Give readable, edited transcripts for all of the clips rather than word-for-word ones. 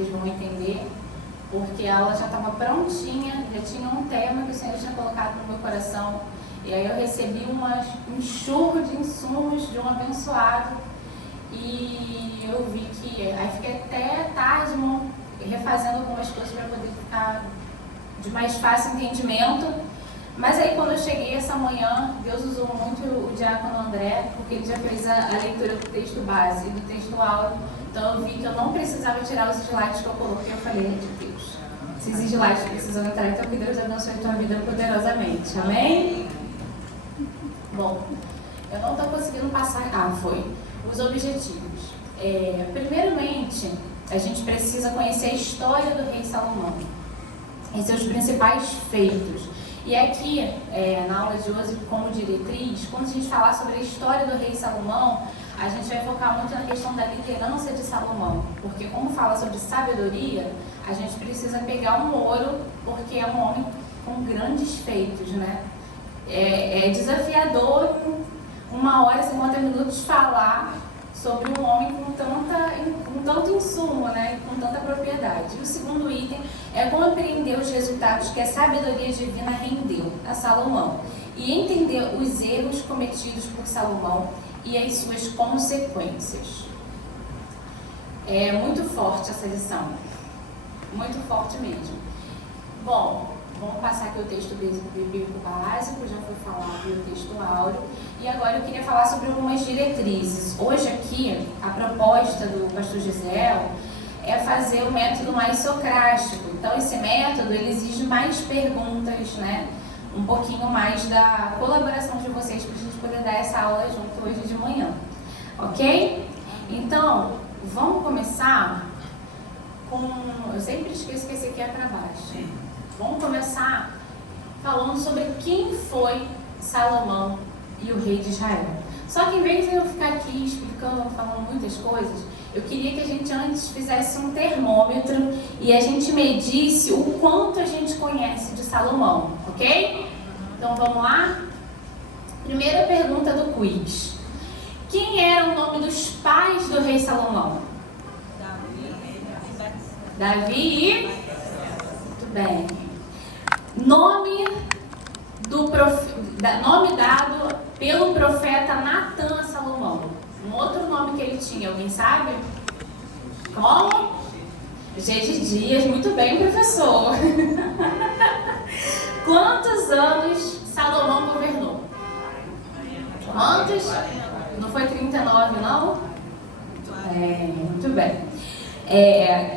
vocês vão entender, porque a aula já estava prontinha, já tinha um tema que o Senhor tinha colocado no meu coração, e aí eu recebi um enxurro de insumos de um abençoado, e eu vi que, aí fiquei até tarde refazendo algumas coisas para poder ficar de mais fácil entendimento. Mas aí quando eu cheguei essa manhã, Deus usou muito o diácono André, porque ele já fez a leitura do texto base e do texto áureo. Então eu vi que eu não precisava tirar os slides que eu coloquei. Eu falei, de Deus, esses slides precisam entrar, então que Deus abençoe a tua vida poderosamente. Amém? Bom, eu não estou conseguindo passar... os objetivos. Primeiramente, a gente precisa conhecer a história do rei Salomão e seus principais feitos. E aqui, na aula de hoje, como diretriz, quando a gente falar sobre a história do rei Salomão, a gente vai focar muito na questão da liderança de Salomão, porque como fala sobre sabedoria, a gente precisa pegar um ouro, porque é um homem com grandes feitos, né? É desafiador, em 1 hora e 50 minutos, falar sobre um homem com tanto insumo, né? Com tanta propriedade. E o segundo item é compreender os resultados que a sabedoria divina rendeu a Salomão e entender os erros cometidos por Salomão e as suas consequências. É muito forte essa lição, muito forte mesmo. Bom, vamos passar aqui o texto bíblico básico, já foi falado o texto áureo, e agora eu queria falar sobre algumas diretrizes. Hoje aqui, a proposta do pastor Gisel é fazer o método mais socrático. Então esse método, ele exige mais perguntas, né? Um pouquinho mais da colaboração de vocês para a gente poder dar essa aula junto hoje de manhã, ok? Então, vamos começar com... Eu sempre esqueço que esse aqui é para baixo. Vamos começar falando sobre quem foi Salomão e o rei de Israel. Só que em vez de eu ficar aqui explicando, falando muitas coisas, eu queria que a gente antes fizesse um termômetro e a gente medisse o quanto a gente conhece de Salomão, ok? Então vamos lá? Primeira pergunta do quiz. Quem era o nome dos pais do rei Salomão? Davi e... Muito bem. Nome dado pelo profeta Natan a Salomão. Um outro nome que ele tinha, alguém sabe? Como? G de Dias, muito bem, professor. Quantos anos Salomão governou? Quantos? Não foi 39, não? Muito bem.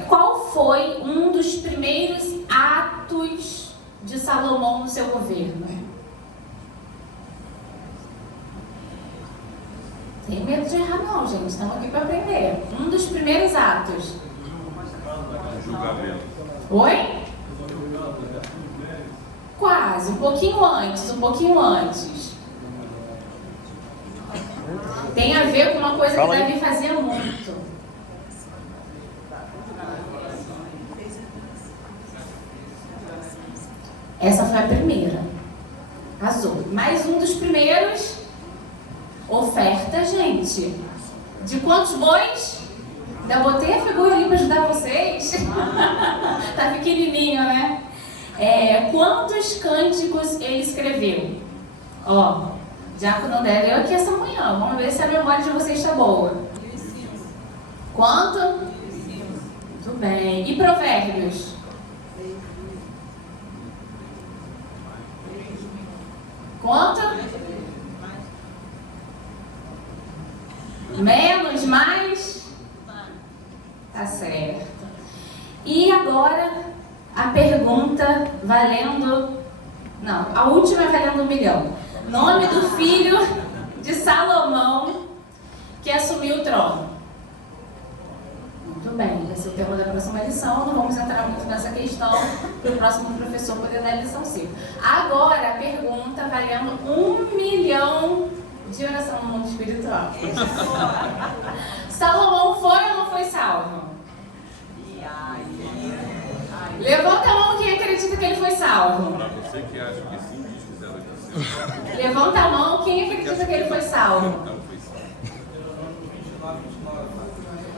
Qual foi um dos primeiros atos de Salomão no seu governo? Tem medo de errar não, gente. Estamos aqui para aprender. Um dos primeiros atos. Julgamento. Oi? Quase, um pouquinho antes. Tem a ver com uma coisa que Davi fazia muito. Essa foi a primeira. Arrasou. Mais um dos primeiros. Oferta, gente. De quantos bois? Ainda botei a figura ali para ajudar vocês. Tá pequenininho, né? Quantos cânticos ele escreveu? Ó, Diácono André leu aqui essa manhã. Vamos ver se a memória de vocês está boa. Quanto? Muito bem. E Provérbios? Quanto? Menos, mais? Tá certo. E agora a pergunta valendo... Não, a última é valendo 1 milhão. Nome do filho de Salomão que assumiu o trono. Muito bem, esse é o tema da próxima lição. Não vamos entrar muito nessa questão para o próximo professor poder dar a lição 5. Agora a pergunta valendo 1 milhão de oração no mundo espiritual. Salomão foi ou não foi salvo? Levanta a mão quem acredita que ele foi salvo. Para você que acha que sim, diz que 0 está certo. Levanta a mão quem acredita que ele foi salvo. Não foi salvo.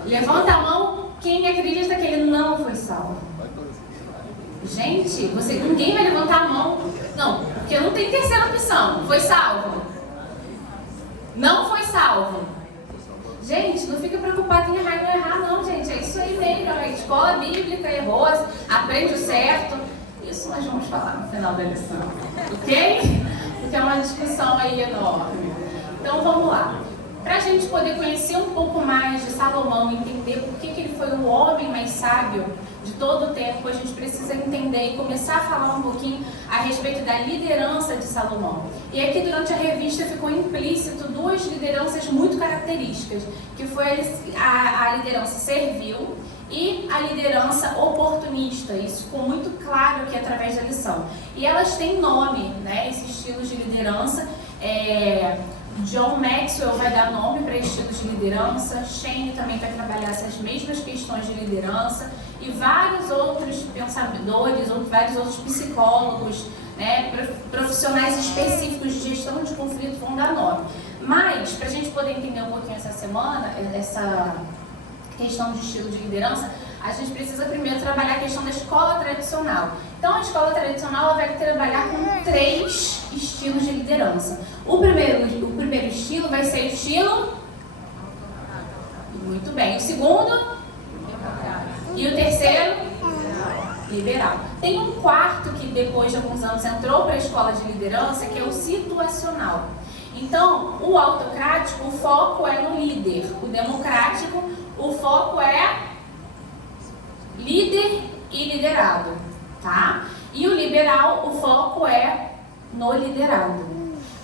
Levanta a mão quem acredita que ele não Gente, ninguém vai levantar a mão. Não, porque não tem terceira opção. Foi salvo? Não foi salvo. Gente, não fica preocupado em errar e não errar, não, gente. É isso aí mesmo. É escola bíblica, errou, aprende o certo. Isso nós vamos falar no final da lição. Ok? Porque é uma discussão aí enorme. Então vamos lá. Para a gente poder conhecer um pouco mais de Salomão, entender por que ele foi o homem mais sábio de todo o tempo, a gente precisa entender e começar a falar um pouquinho a respeito da liderança de Salomão. E aqui durante a revista ficou implícito duas lideranças muito características, que foi a liderança servil e a liderança oportunista. Isso ficou muito claro aqui através da lição. E elas têm nome, né, esses estilos de liderança. John Maxwell vai dar nome para estilos de liderança, Shane também vai trabalhar essas mesmas questões de liderança e vários outros pensadores, vários outros psicólogos, né, profissionais específicos de gestão de conflito vão dar nome. Mas, para a gente poder entender um pouquinho essa semana, essa questão de estilo de liderança, a gente precisa primeiro trabalhar a questão da escola tradicional. Então, a escola tradicional ela vai trabalhar com 3 estilos de liderança. O primeiro estilo vai ser o estilo... Muito bem. O segundo? E o terceiro? Liberal. Tem um quarto que depois de alguns anos entrou para a escola de liderança, que é o situacional. Então, o autocrático, o foco é no líder. O democrático, o foco é líder e liderado, tá? E o liberal, o foco é no liderado.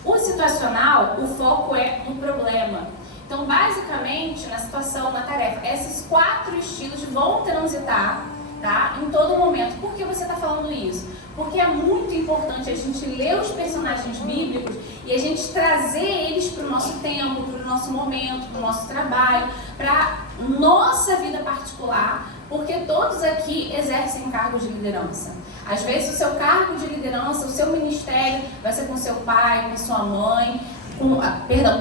O situacional, o foco é no problema. Então, basicamente, na situação, na tarefa, esses 4 estilos vão transitar, tá? Em todo momento. Por que você está falando isso? Porque é muito importante a gente ler os personagens bíblicos e a gente trazer eles para o nosso tempo, para o nosso momento, para o nosso trabalho, para nossa vida particular, porque todos aqui exercem cargos de liderança. Às vezes o seu cargo de liderança, o seu ministério vai ser com seu pai, com sua mãe, com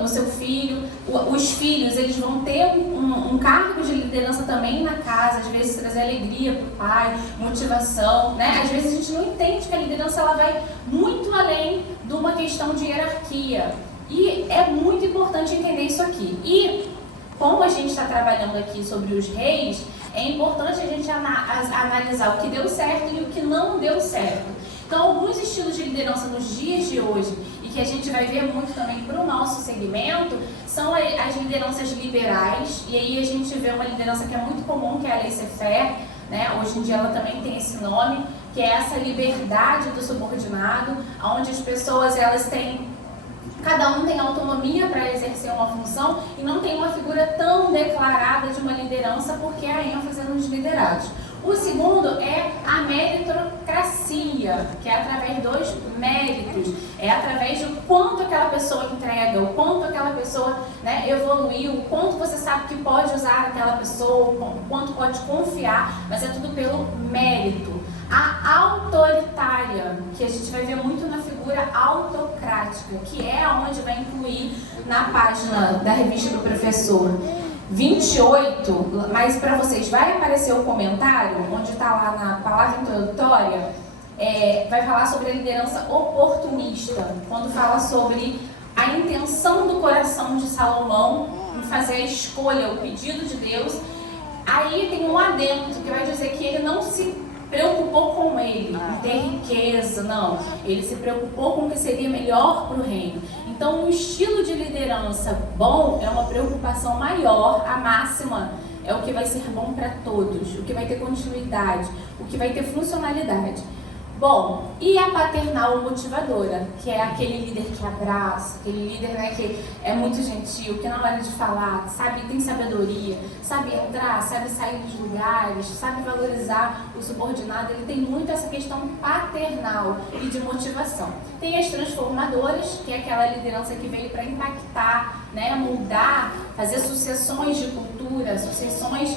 o seu filho. Os filhos, eles vão ter um cargo de liderança também na casa, às vezes trazer alegria para o pai, motivação, né? Às vezes a gente não entende que a liderança ela vai muito além de uma questão de hierarquia. E é muito importante entender isso aqui. E como a gente está trabalhando aqui sobre os reis, é importante a gente analisar o que deu certo e o que não deu certo. Então, alguns estilos de liderança nos dias de hoje, e que a gente vai ver muito também para o nosso segmento, são as lideranças liberais. E aí a gente vê uma liderança que é muito comum, que é a laissez-faire, né? Hoje em dia ela também tem esse nome, que é essa liberdade do subordinado, onde as pessoas elas têm... Cada um tem autonomia para exercer uma função e não tem uma figura tão declarada de uma liderança, porque a ênfase é nos liderados. O segundo é a meritocracia, que é através dos méritos, é através do quanto aquela pessoa entrega, o quanto aquela pessoa, né, evoluiu, o quanto você sabe que pode usar aquela pessoa, o quanto pode confiar, mas é tudo pelo mérito. A autoritária, que a gente vai ver muito na figura autocrática, que é onde vai incluir na página da revista do professor 28, mas para vocês vai aparecer o comentário, onde está lá na palavra introdutória, vai falar sobre a liderança oportunista, quando fala sobre a intenção do coração de Salomão em fazer a escolha, o pedido de Deus. Aí tem um adendo que vai dizer que ele não se preocupou com ele, em ter riqueza, não. Ele se preocupou com o que seria melhor para o reino. Então, um estilo de liderança bom é uma preocupação maior, a máxima é o que vai ser bom para todos, o que vai ter continuidade, o que vai ter funcionalidade. Bom, e a paternal motivadora, que é aquele líder que abraça, aquele líder, né, que é muito gentil, que na hora de falar, sabe, tem sabedoria, sabe entrar, sabe sair dos lugares, sabe valorizar o subordinado, ele tem muito essa questão paternal e de motivação. Tem as transformadoras, que é aquela liderança que veio para impactar, né, mudar, fazer sucessões de cultura, sucessões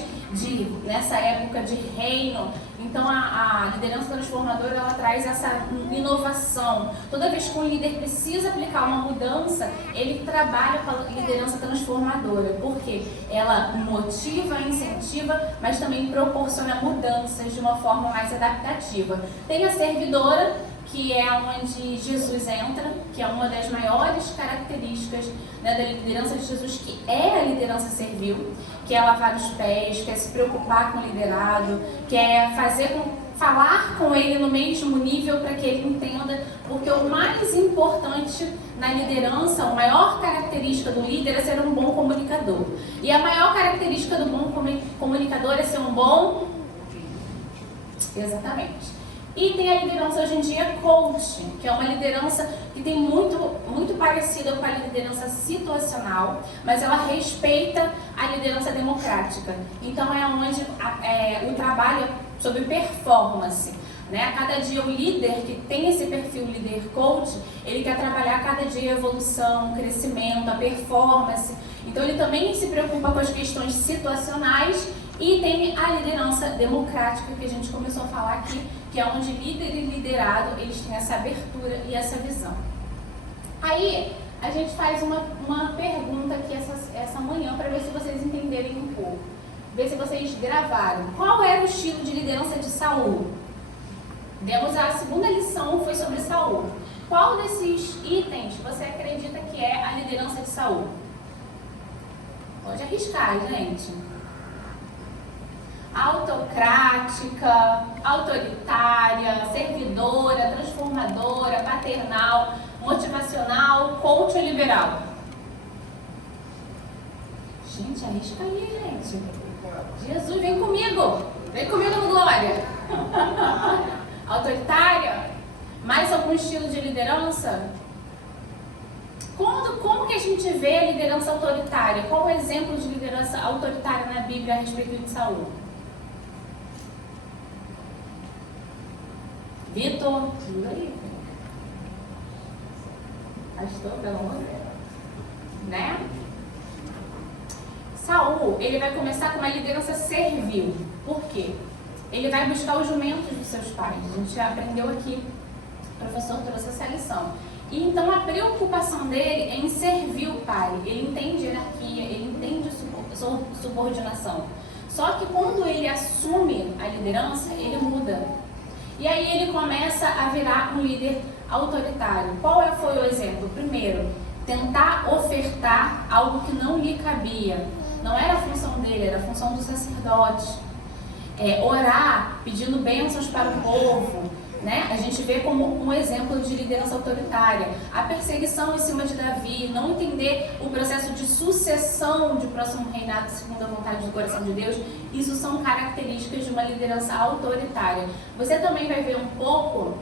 nessa época de reino. Então a liderança transformadora, ela traz essa inovação. Toda vez que um líder precisa aplicar uma mudança, ele trabalha com a liderança transformadora, porque ela motiva, incentiva, mas também proporciona mudanças de uma forma mais adaptativa. Tem a servidora, que é onde Jesus entra, que é uma das maiores características, né, da liderança de Jesus, que é a liderança servil, que é lavar os pés, que é se preocupar com o liderado, que é falar com ele no mesmo nível para que ele entenda, porque o mais importante na liderança, a maior característica do líder é ser um bom comunicador. E a maior característica do bom comunicador é ser um bom... Exatamente. E tem a liderança hoje em dia coach, que é uma liderança que tem muito parecida com a liderança situacional, mas ela respeita a liderança democrática. Então é onde o trabalho é sobre performance. Né? A cada dia o líder que tem esse perfil líder coach, ele quer trabalhar a cada dia a evolução, o crescimento, a performance. Então ele também se preocupa com as questões situacionais. E tem a liderança democrática, que a gente começou a falar aqui, que é onde líder e liderado, eles têm essa abertura e essa visão. Aí, a gente faz uma pergunta aqui essa manhã, para ver se vocês entenderem um pouco. Ver se vocês gravaram. Qual era o estilo de liderança de Saul? Demos a segunda lição, foi sobre Saul. Qual desses itens você acredita que é a liderança de Saul? Pode arriscar, gente. Autocrática, autoritária, servidora, transformadora, paternal, motivacional, coach ou liberal? Gente, arrisca aí, gente. Jesus, vem comigo no Glória. Autoritária? Mais algum estilo de liderança? Como que a gente vê a liderança autoritária? Qual o exemplo de liderança autoritária na Bíblia a respeito de Saul? Vitor, diga aí. Pastor, pelo amor de Deus. Né? Saul, ele vai começar com uma liderança servil. Por quê? Ele vai buscar os jumentos dos seus pais. A gente já aprendeu aqui, o professor trouxe essa lição. E então a preocupação dele é em servir o pai. Ele entende hierarquia, ele entende subordinação. Só que quando ele assume a liderança, ele muda. E aí ele começa a virar um líder autoritário. Qual foi o exemplo? Primeiro, tentar ofertar algo que não lhe cabia. Não era a função dele, era a função do sacerdote. Orar, pedindo bênçãos para o povo. Né? A gente vê como um exemplo de liderança autoritária. A perseguição em cima de Davi, não entender o processo de sucessão de próximo reinado segundo a vontade do coração de Deus, isso são características de uma liderança autoritária. Você também vai ver um pouco,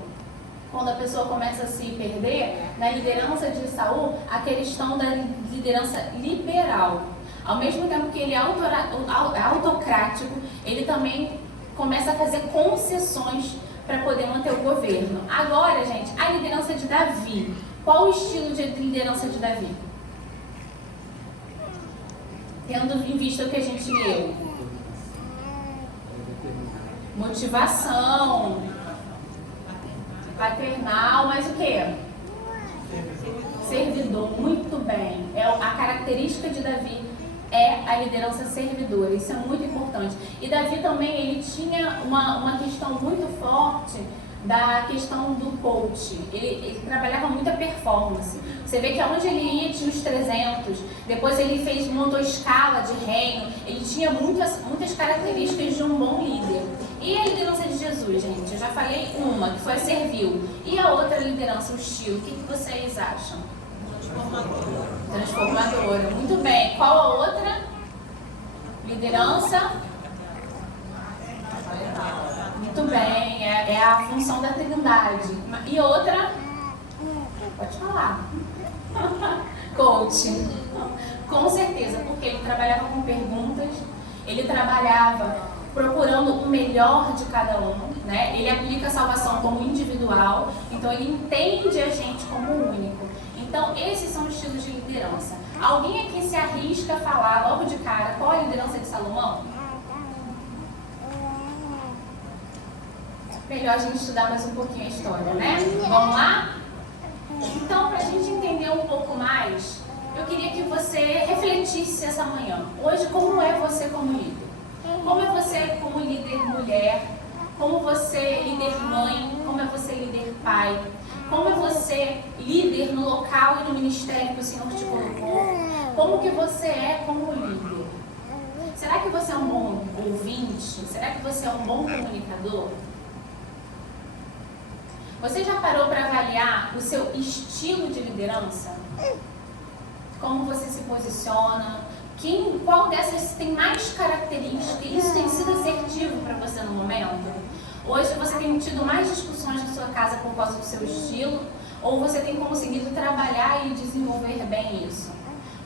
quando a pessoa começa a se perder, na liderança de Saul, a questão da liderança liberal. Ao mesmo tempo que ele é autocrático, ele também começa a fazer concessões para poder manter o governo. Agora, gente, a liderança de Davi. Qual o estilo de liderança de Davi? Tendo em vista o que a gente leu. Motivação. Paternal, mas o quê? Servidor, muito bem. A característica de Davi é a liderança servidora, isso é muito importante. E Davi também, ele tinha uma questão muito forte da questão do coach. Ele trabalhava muita performance. Você vê que aonde ele ia tinha os 300, depois ele montou escala de reino, ele tinha muitas características de um bom líder. E a liderança de Jesus, gente? Eu já falei uma, que foi a servil. E a outra liderança, o estilo, o que vocês acham? Transformadora. Muito bem. Qual a outra? Liderança? Muito bem. É a função da trindade. E outra? Pode falar. Coach. Com certeza, porque ele trabalhava com perguntas, ele trabalhava procurando o melhor de cada um, né? Ele aplica a salvação como individual, então ele entende a gente como único. Então, esses são os estilos de liderança. Alguém aqui se arrisca a falar logo de cara qual é a liderança de Salomão? melhor a gente estudar mais um pouquinho a história, né? Vamos lá? Então, para a gente entender um pouco mais, eu queria que você refletisse essa manhã. Hoje, como é você como líder? Como é você como líder mulher? Como você é líder mãe? Como é você líder pai? Como é você líder no local e no ministério que o Senhor te colocou? Como que você é como líder? Será que você é um bom ouvinte? Será que você é um bom comunicador? Você já parou para avaliar o seu estilo de liderança? Como você se posiciona? Qual dessas tem mais características? Isso tem sido assertivo para você no momento? Hoje você tem tido mais discussões na sua casa por causa do seu estilo? Ou você tem conseguido trabalhar e desenvolver bem isso?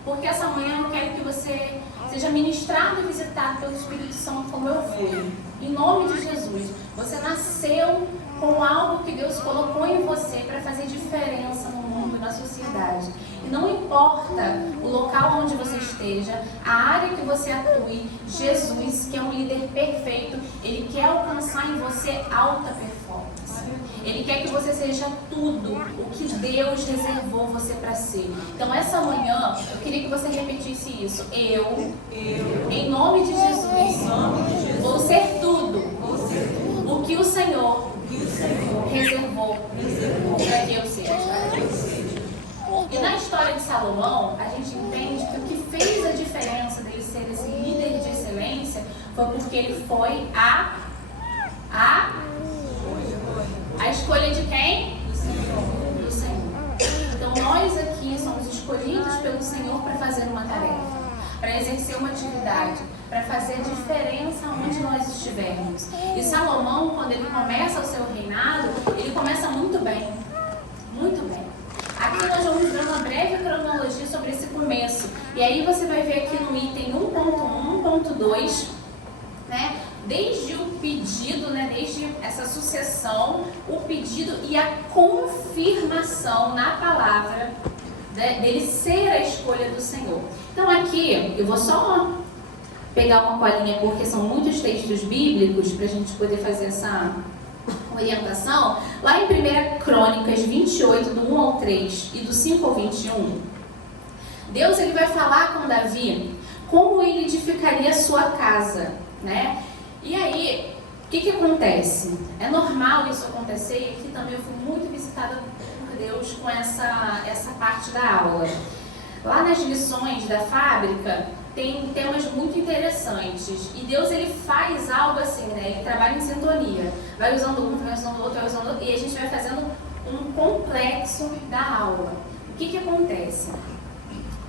Porque essa manhã eu quero que você seja ministrado e visitado pelo Espírito Santo como eu fui. Em nome de Jesus. Você nasceu com algo que Deus colocou em você para fazer diferença no mundo e na sociedade. E não importa o local onde você esteja, a área que você atue, Jesus, que é um líder perfeito, Ele quer alcançar em você alta performance. Ele quer que você seja tudo o que Deus reservou você para ser. Então, essa manhã, eu queria que você repetisse isso. Eu em nome de Jesus, vou ser tudo o que o Senhor reservou para que eu seja. E na história de Salomão, a gente entende que o que fez a diferença dele ser esse líder de excelência foi porque ele foi a escolha de quem? Do Senhor. Então nós aqui somos escolhidos pelo Senhor para fazer uma tarefa, para exercer uma atividade, para fazer diferença onde nós estivermos. E Salomão, quando ele começa o seu reinado, ele começa muito bem. Muito bem. Aqui nós vamos ver uma breve cronologia sobre esse começo. E aí você vai ver aqui no item 1.1, 1.2, né? Desde o pedido, né? Desde essa sucessão, o pedido e a confirmação na palavra dele ser a escolha do Senhor. Então aqui, eu vou só pegar uma colinha, porque são muitos textos bíblicos para a gente poder fazer essa orientação. Lá em 1 Crônicas 28, do 1 ao 3 e do 5 ao 21, Deus ele vai falar com Davi como ele edificaria a sua casa, né? E aí, o que acontece? É normal isso acontecer, e aqui também eu fui muito visitada por Deus com essa parte da aula. Lá nas lições da fábrica, tem temas muito interessantes. E Deus ele faz algo assim, né? Ele trabalha em sintonia. Vai usando um, vai usando outro, vai usando outro. E a gente vai fazendo um complexo da aula. O que acontece?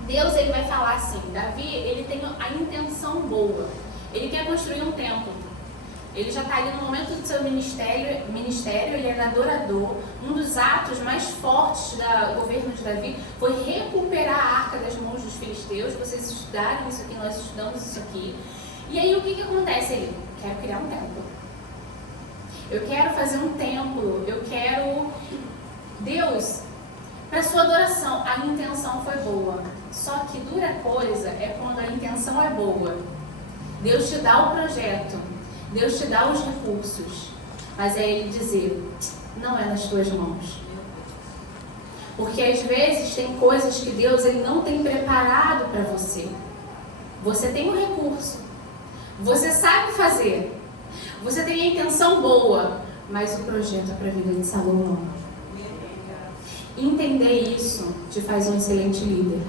Deus ele vai falar assim, Davi ele tem a intenção boa. Ele quer construir um templo. Ele já está ali no momento do seu ministério, ele é adorador. Um dos atos mais fortes do governo de Davi foi recuperar a arca das mãos dos filisteus. Vocês estudaram isso aqui, nós estudamos isso aqui. E aí o que acontece? Ele, quero criar um templo. Eu quero fazer um templo, eu quero... Deus, para sua adoração, a intenção foi boa. Só que dura coisa é quando a intenção é boa. Deus te dá o projeto, Deus te dá os recursos, mas é Ele dizer, não é nas tuas mãos. Porque às vezes tem coisas que Deus ele não tem preparado para você. Você tem o recurso, você sabe fazer, você tem a intenção boa, mas o projeto é para a vida de Salomão. Entender isso te faz um excelente líder.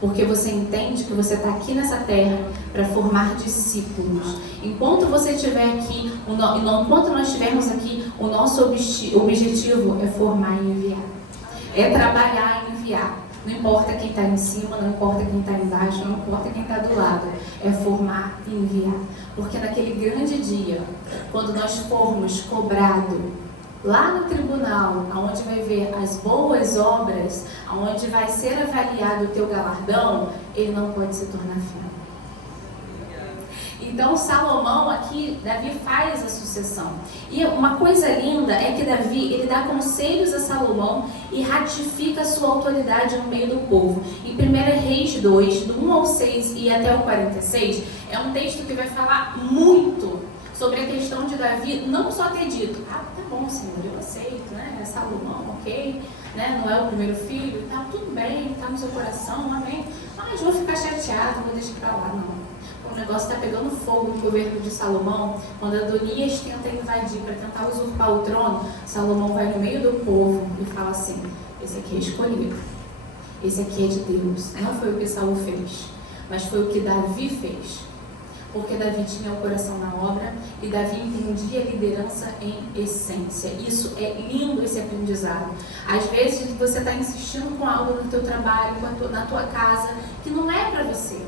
Porque você entende que você está aqui nessa terra para formar discípulos. Enquanto você estiver aqui, enquanto nós estivermos aqui, o nosso objetivo é formar e enviar. É trabalhar e enviar. Não importa quem está em cima, não importa quem está embaixo, não importa quem está do lado. É formar e enviar. Porque naquele grande dia, quando nós formos cobrados, lá no tribunal, onde vai ver as boas obras, onde vai ser avaliado o teu galardão, ele não pode se tornar fiel. Então Salomão aqui, Davi faz a sucessão. E uma coisa linda é que Davi, ele dá conselhos a Salomão e ratifica a sua autoridade no meio do povo. Em 1 Reis 2, do 1 ao 6 e até o 46, é um texto que vai falar muito sobre a questão de Davi não só ter dito, tá bom, Senhor, eu aceito, né? É Salomão, ok, né? Não é o primeiro filho, tá tudo bem, tá no seu coração, amém. Mas vou ficar chateado, vou deixar pra lá, não. O negócio está pegando fogo no governo de Salomão. Quando Adonias tenta invadir para tentar usurpar o trono, Salomão vai no meio do povo e fala assim: esse aqui é escolhido, esse aqui é de Deus. Não foi o que Saul fez, mas foi o que Davi fez, porque Davi tinha o coração na obra e Davi entendia a liderança em essência. Isso é lindo, esse aprendizado. Às vezes você está insistindo com algo no teu trabalho, na tua casa, que não é para você.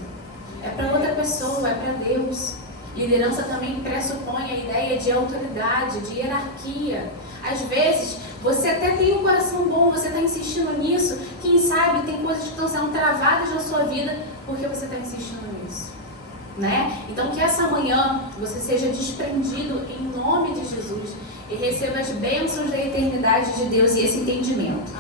É para outra pessoa, é para Deus. Liderança também pressupõe a ideia de autoridade, de hierarquia. Às vezes, você até tem um coração bom, você está insistindo nisso. Quem sabe tem coisas que estão sendo travadas na sua vida porque você está insistindo nisso, né? Então, que essa manhã você seja desprendido em nome de Jesus e receba as bênçãos da eternidade de Deus e esse entendimento.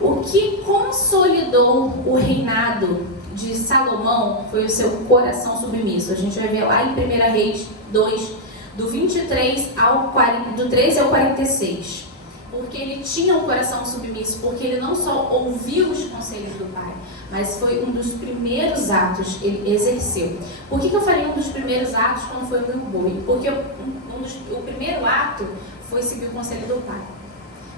O que consolidou o reinado de Salomão foi o seu coração submisso. A gente vai ver lá em 1 Reis 2, do 13 ao 46. Porque ele tinha um coração submisso, porque ele não só ouviu os conselhos do pai, mas foi um dos primeiros atos que ele exerceu. Por que eu falei um dos primeiros atos quando foi o meu boi? Porque o primeiro ato foi seguir o conselho do pai.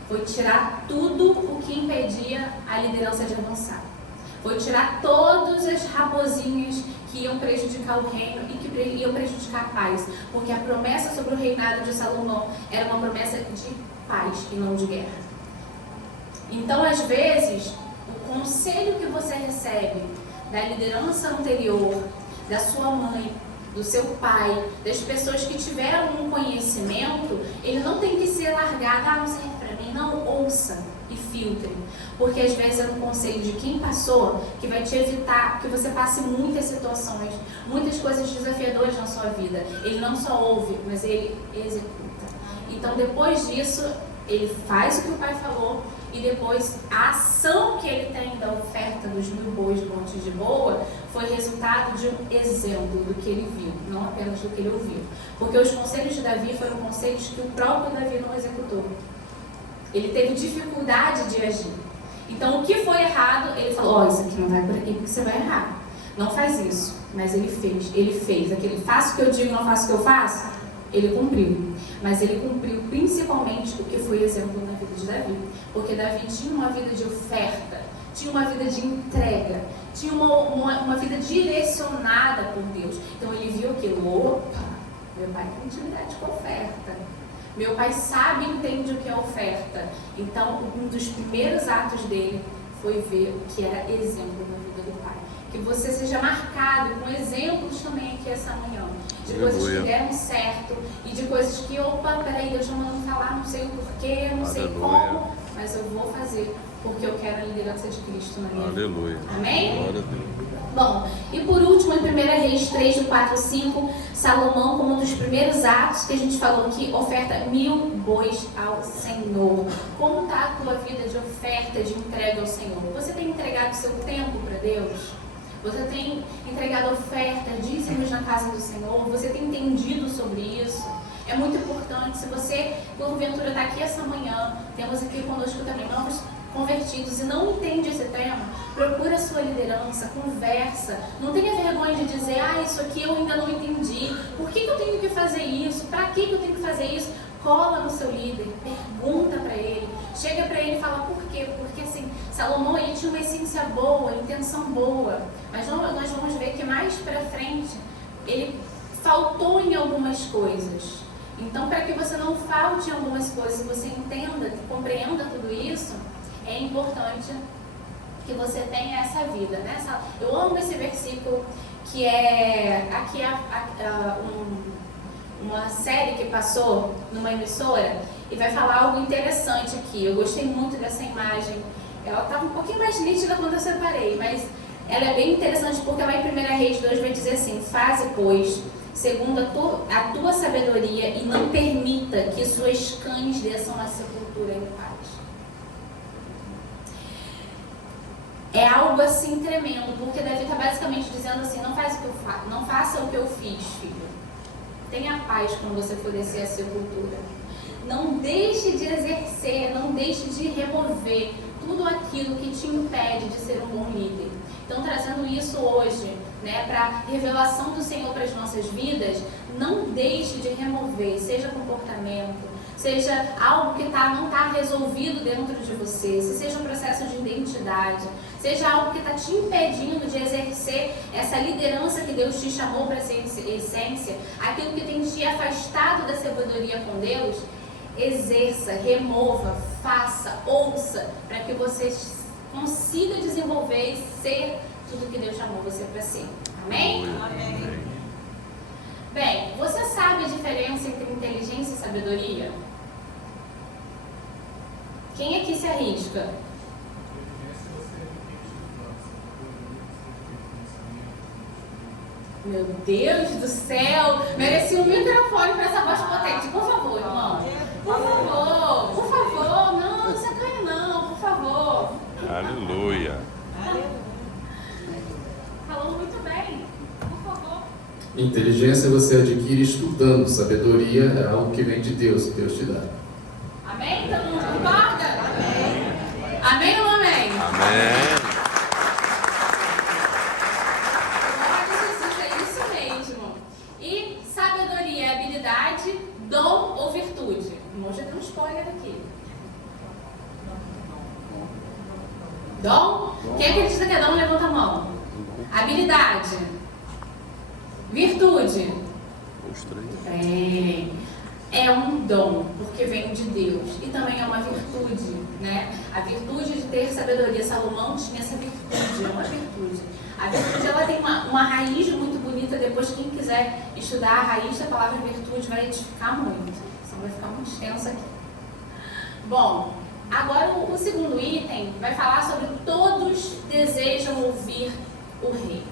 Foi tirar tudo o que impedia a liderança de avançar. Foi tirar todas as raposinhas que iam prejudicar o reino e que iam prejudicar a paz. Porque a promessa sobre o reinado de Salomão era uma promessa de paz e não de guerra. Então, às vezes, o conselho que você recebe da liderança anterior, da sua mãe, do seu pai, das pessoas que tiveram um conhecimento, ele não tem que ser largado, não serve para mim, não, ouça e filtre. Porque às vezes é um conselho de quem passou que vai te evitar que você passe muitas situações, muitas coisas desafiadoras na sua vida. Ele não só ouve, mas ele executa. Então depois disso, ele faz o que o pai falou e depois a ação que ele tem da oferta dos 1000 bois do monte de Boa foi resultado de um exemplo do que ele viu, não apenas do que ele ouviu. Porque os conselhos de Davi foram conselhos que o próprio Davi não executou. Ele teve dificuldade de agir. Então, o que foi errado, ele falou, isso aqui não vai por aqui porque você vai errar. Não faz isso. Mas ele fez. Aquele faço o que eu digo, não faço o que eu faço, ele cumpriu. Mas ele cumpriu principalmente o que foi exemplo na vida de Davi. Porque Davi tinha uma vida de oferta, tinha uma vida de entrega, tinha uma vida direcionada por Deus. Então, ele viu que, opa, meu pai tem intimidade com a oferta. Meu pai sabe e entende o que é oferta. Então, um dos primeiros atos dele foi ver o que era exemplo na vida do pai. Que você seja marcado com exemplos também aqui essa manhã. De coisas que deram certo e de coisas que, opa, peraí, Deus não mandou falar, não sei o porquê, não sei como, mas eu vou fazer porque eu quero a liderança de Cristo na minha vida. Aleluia. Amém? Glória a Deus. Bom, e por último, em 1 Reis 3, do 4 ao 5, Salomão, como um dos primeiros atos que a gente falou aqui, oferta 1000 bois ao Senhor. Como está a tua vida de oferta, de entrega ao Senhor? Você tem entregado seu tempo para Deus? Você tem entregado oferta, dízimos na casa do Senhor? Você tem entendido sobre isso? É muito importante. Se você, porventura, está aqui essa manhã, temos aqui conosco também novos convertidos e não entende esse tema, procura a sua liderança, conversa, não tenha vergonha de dizer, isso aqui eu ainda não entendi, por que eu tenho que fazer isso, para que eu tenho que fazer isso? Cola no seu líder, pergunta para ele, chega para ele e fala por quê? Porque assim, Salomão ele tinha uma essência boa, intenção boa, mas nós vamos ver que mais para frente ele faltou em algumas coisas. Então, para que você não falte em algumas coisas, você entenda, compreenda tudo isso, é importante que você tenha essa vida, né? Eu amo esse versículo, que é aqui uma série que passou numa emissora e vai falar algo interessante aqui. Eu gostei muito dessa imagem. Ela estava um pouquinho mais nítida quando eu separei, mas ela é bem interessante porque lá em 1 Reis 2 vai dizer assim: faze, pois, segundo a tua sabedoria e não permita que suas cães desçam na sepultura em paz. É algo assim tremendo, porque Davi está basicamente dizendo assim, não faça o que eu fiz, filho. Tenha paz quando você for descer a sepultura. Não deixe de exercer, não deixe de remover tudo aquilo que te impede de ser um bom líder. Então, trazendo isso hoje, né, para revelação do Senhor para as nossas vidas, não deixe de remover, seja comportamento, seja algo que não está resolvido dentro de você, se seja um processo de identidade, seja algo que está te impedindo de exercer essa liderança que Deus te chamou para ser essência, aquilo que tem te afastado da sabedoria com Deus, exerça, remova, faça, ouça, para que você consiga desenvolver e ser tudo que Deus chamou você para ser. Amém? Amém. Bem, você sabe a diferença entre inteligência e sabedoria? Quem aqui se arrisca? Meu Deus do céu! Merecia um microfone para essa voz potente. Por favor, irmão. Por favor, por favor. Não, não se acanhe não, por favor. Aleluia. Falou muito bem. Por favor. Inteligência você adquire estudando, sabedoria é algo que vem de Deus, que Deus te dá. Amém? Todo mundo concorda? Amém. Amém ou amém? Amém. Jesus, é isso mesmo. E sabedoria é habilidade, dom ou virtude? O irmão já deu um spoiler aqui. Dom? Quem acredita que é dom, levanta a mão. Habilidade. Virtude. Os três. É um dom, porque vem de Deus. E também é uma virtude, né? A virtude de ter sabedoria. Salomão tinha essa virtude, é uma virtude. A virtude, ela tem uma raiz muito bonita. Depois, quem quiser estudar a raiz da palavra virtude vai edificar muito. Senão vai ficar muito extenso aqui. Bom, agora o segundo item vai falar sobre todos desejam ouvir o rei.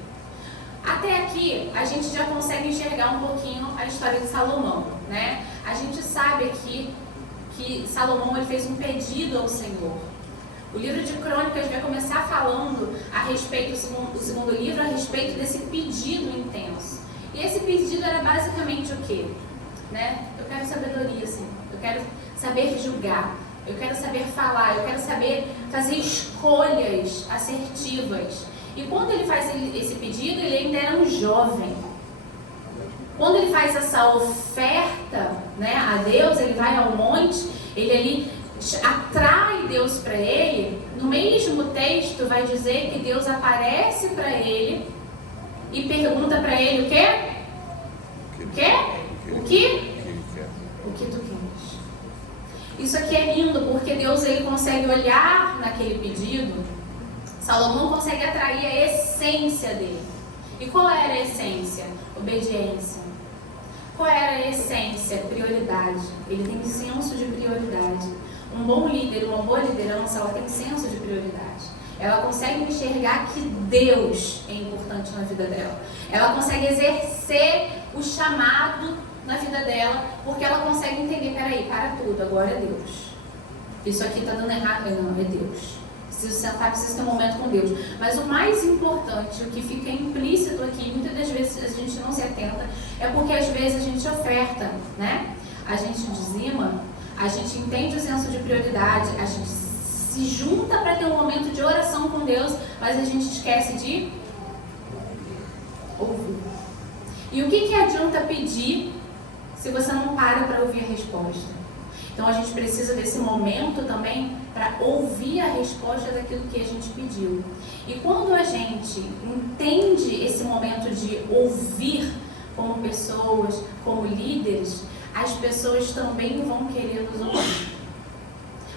Até aqui, a gente já consegue enxergar um pouquinho a história de Salomão, né? A gente sabe aqui que Salomão ele fez um pedido ao Senhor. O livro de Crônicas vai começar falando a respeito, o segundo livro, a respeito desse pedido intenso. E esse pedido era basicamente o quê? Né? Eu quero sabedoria, Senhor. Eu quero saber julgar. Eu quero saber falar. Eu quero saber fazer escolhas assertivas. E quando ele faz esse pedido, ele ainda era um jovem. Quando ele faz essa oferta, né, a Deus, ele vai ao monte, ele ali atrai Deus para ele. No mesmo texto vai dizer que Deus aparece para ele e pergunta para ele o quê? O quê? O que? O que tu queres? Isso aqui é lindo porque Deus ele consegue olhar naquele pedido. Salomão consegue atrair a essência dele. E qual era a essência? Obediência. Qual era a essência? Prioridade. Ele tem senso de prioridade. Um bom líder, uma boa liderança, ela tem senso de prioridade. Ela consegue enxergar que Deus é importante na vida dela. Ela consegue exercer o chamado na vida dela, porque ela consegue entender, peraí, para tudo, agora é Deus. Isso aqui está dando errado, não, é Deus. Preciso sentar, preciso ter um momento com Deus. Mas o mais importante, o que fica implícito aqui, muitas das vezes a gente não se atenta, é porque às vezes a gente oferta, né? A gente dizima, a gente entende o senso de prioridade, a gente se junta para ter um momento de oração com Deus, mas a gente esquece de ouvir. E o que adianta pedir se você não para ouvir a resposta? Então a gente precisa desse momento também para ouvir a resposta daquilo que a gente pediu. E quando a gente entende esse momento de ouvir como pessoas, como líderes, as pessoas também vão querer nos ouvir.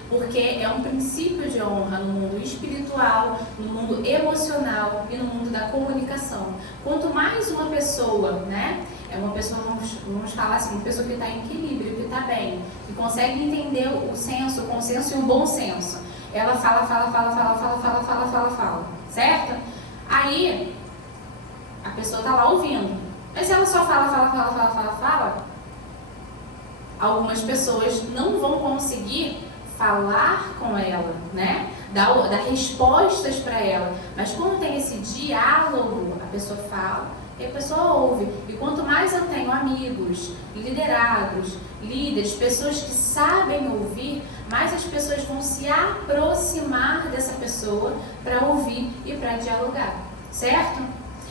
Porque é um princípio de honra no mundo espiritual, no mundo emocional e no mundo da comunicação. Quanto mais uma pessoa, né? É uma pessoa, vamos falar assim, uma pessoa que está em equilíbrio, que está bem, que consegue entender o senso, o consenso e o bom senso. Ela fala, certo? Aí, a pessoa está lá ouvindo. Mas se ela só fala, algumas pessoas não vão conseguir falar com ela, né? Dar respostas para ela. Mas quando tem esse diálogo, a pessoa fala E a pessoa ouve. E quanto mais eu tenho amigos, liderados, líderes, pessoas que sabem ouvir, mais as pessoas vão se aproximar dessa pessoa para ouvir e para dialogar, certo?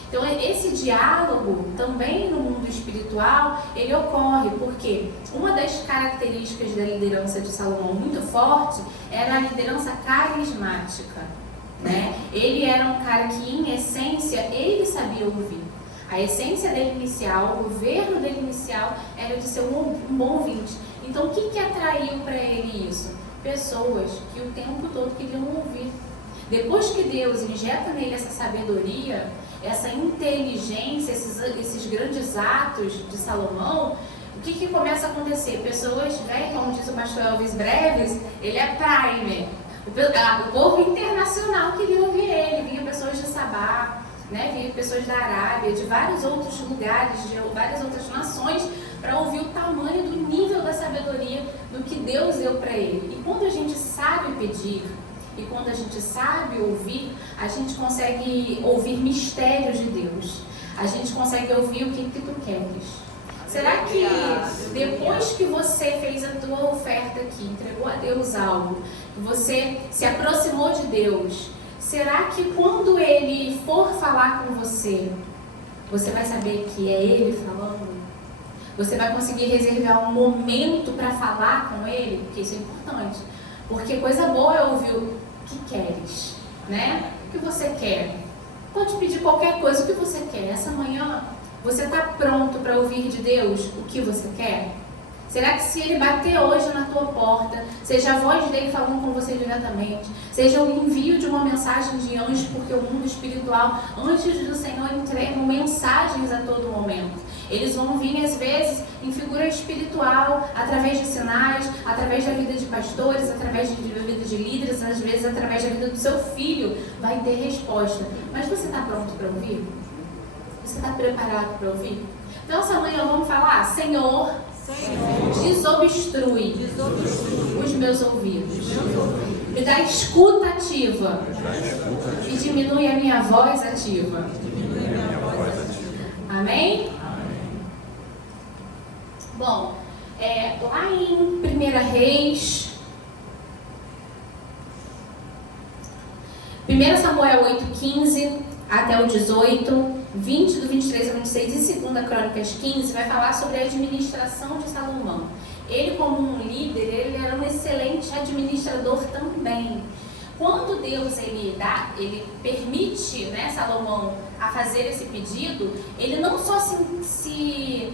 Então esse diálogo também no mundo espiritual, ele ocorre porque uma das características da liderança de Salomão muito forte era a liderança carismática, né? Ele era um cara que em essência ele sabia ouvir. A essência dele inicial, o governo dele inicial era de ser um bom ouvinte. Então o que atraiu para ele isso? Pessoas que o tempo todo queriam ouvir. Depois que Deus injeta nele essa sabedoria, essa inteligência, esses grandes atos de Salomão, o que começa a acontecer? Pessoas, né, como diz o pastor Elvis Breves, ele é primer. O povo internacional queria ouvir ele, vinha pessoas de Sabá, né, vinha pessoas da Arábia, de vários outros lugares, de várias outras nações, para ouvir o tamanho do nível da sabedoria do que Deus deu para ele. E quando a gente sabe pedir, e quando a gente sabe ouvir, a gente consegue ouvir mistérios de Deus. A gente consegue ouvir o que tu queres. Será que depois que você fez a tua oferta aqui, entregou a Deus algo, você se aproximou de Deus, será que quando Ele for falar com você, você vai saber que é Ele falando? Você vai conseguir reservar um momento para falar com Ele? Porque isso é importante. Porque coisa boa é ouvir o que queres, né? O que você quer? Pode pedir qualquer coisa, o que você quer. Essa manhã, você está pronto para ouvir de Deus o que você quer? Será que se Ele bater hoje na tua porta, seja a voz dele falando com você diretamente, seja o envio de uma mensagem de anjos, porque o mundo espiritual, anjos do Senhor entregam mensagens a todo momento. Eles vão vir, às vezes, em figura espiritual, através de sinais, através da vida de pastores, através da vida de líderes, às vezes através da vida do seu filho, vai ter resposta. Mas você está pronto para ouvir? Você está preparado para ouvir? Então, essa manhã vamos falar, Senhor, desobstrui os meus ouvidos. Me dá escuta ativa e diminui a minha voz ativa. Amém? Bom, lá em 1 Reis, 1 Samuel 8,15 até o 18, 20 do 23 ao 26 e 2 Crônicas 15, vai falar sobre a administração de Salomão. Ele, como um líder, ele era um excelente administrador também. Quando Deus ele permite, né, Salomão a fazer esse pedido, ele não só se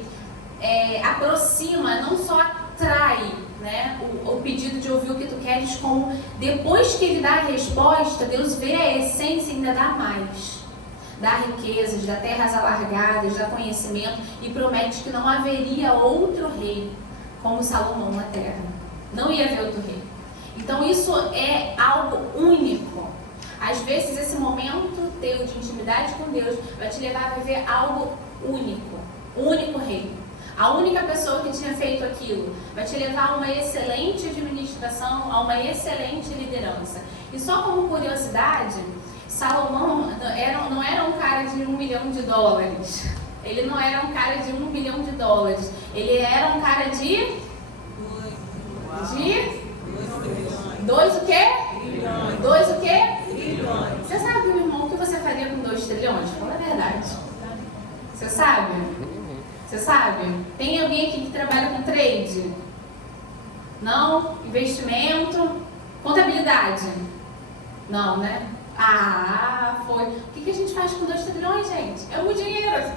aproxima, não só atrai, né, o pedido de ouvir o que tu queres, como depois que ele dá a resposta, Deus vê a essência e ainda dá mais. Dá riquezas, dá terras alargadas, dá conhecimento e promete que não haveria outro rei como Salomão na terra. Não ia haver outro rei. Então isso é algo único. Às vezes esse momento teu de intimidade com Deus vai te levar a viver algo único. O único rei. A única pessoa que tinha feito aquilo vai te levar a uma excelente administração, a uma excelente liderança. E só como curiosidade, Salomão não era um cara de $1 milhão. Ele não era um cara de $1 milhão. Ele era um cara de 2 o quê? 2 o quê? Você sabe, meu irmão, o que você faria com 2 trilhões? Fala a verdade. Você sabe? Você sabe? Tem alguém aqui que trabalha com trade? Não? Investimento? Contabilidade? Não, né? Ah, foi. O que a gente faz com 2 trilhões, gente? É muito dinheiro.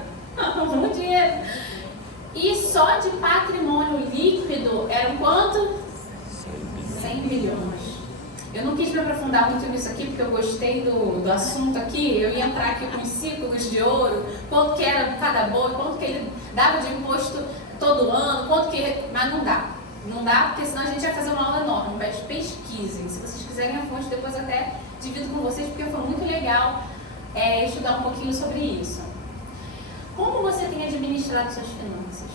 Muito dinheiro. E só de patrimônio líquido eram quanto? 100 milhões. Eu não quis me aprofundar muito nisso aqui, porque eu gostei do assunto aqui. Eu ia entrar aqui com os círculos de ouro, quanto que era cada boi, quanto que ele dava de imposto todo ano, mas não dá. Não dá, porque senão a gente vai fazer uma aula enorme. Mas pesquisem. Se vocês quiserem a fonte, depois até divido com vocês, porque foi muito legal estudar um pouquinho sobre isso. Como você tem administrado suas finanças?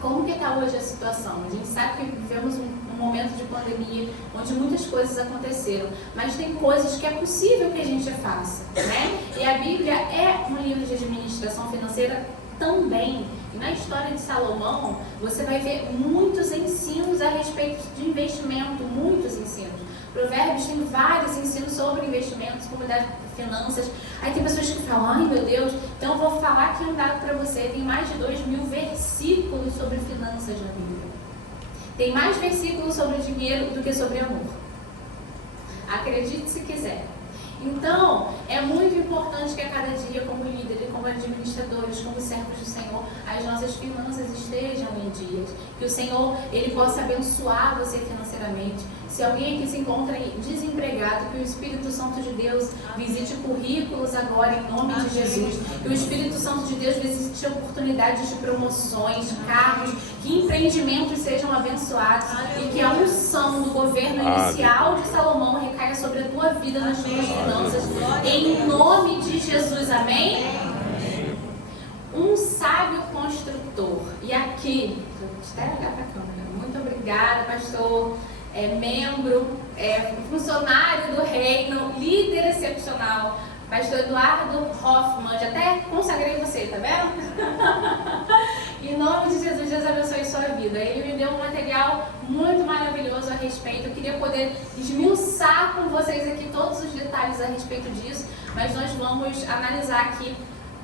Como que está hoje a situação? A gente sabe que vivemos um momento de pandemia onde muitas coisas aconteceram, mas tem coisas que é possível que a gente faça, né? E a Bíblia é um livro de administração financeira também. E na história de Salomão, você vai ver muitos ensinos a respeito de investimento, muitos ensinos. Provérbios tem vários ensinos sobre investimentos, como das finanças. Aí tem pessoas que falam, ai meu Deus, então eu vou falar aqui um dado para você. Tem mais de 2.000 versículos sobre finanças na Bíblia. Tem mais versículos sobre dinheiro do que sobre amor. Acredite se quiser. Então, é muito importante que a cada dia, como líderes, como administradores, como servos do Senhor, as nossas finanças estejam em dia. Que o Senhor, Ele possa abençoar você financeiramente. Se alguém aqui se encontra desempregado, que o Espírito Santo de Deus visite currículos agora, em nome de Jesus. Que o Espírito Santo de Deus visite oportunidades de promoções, cargos, que empreendimentos sejam abençoados e que a unção do governo inicial de Salomão recaia sobre a tua vida, nas tuas finanças, em nome de Jesus, amém? Um sábio construtor. E aqui, deixa eu até olhar para a câmera. Muito obrigada, pastor. Membro, funcionário do reino, líder excepcional, pastor Eduardo Hoffman. Já até consagrei você, tá vendo? Em nome de Jesus, Deus abençoe sua vida. Ele me deu um material muito maravilhoso a respeito. Eu queria poder esmiuçar com vocês aqui todos os detalhes a respeito disso, mas nós vamos analisar aqui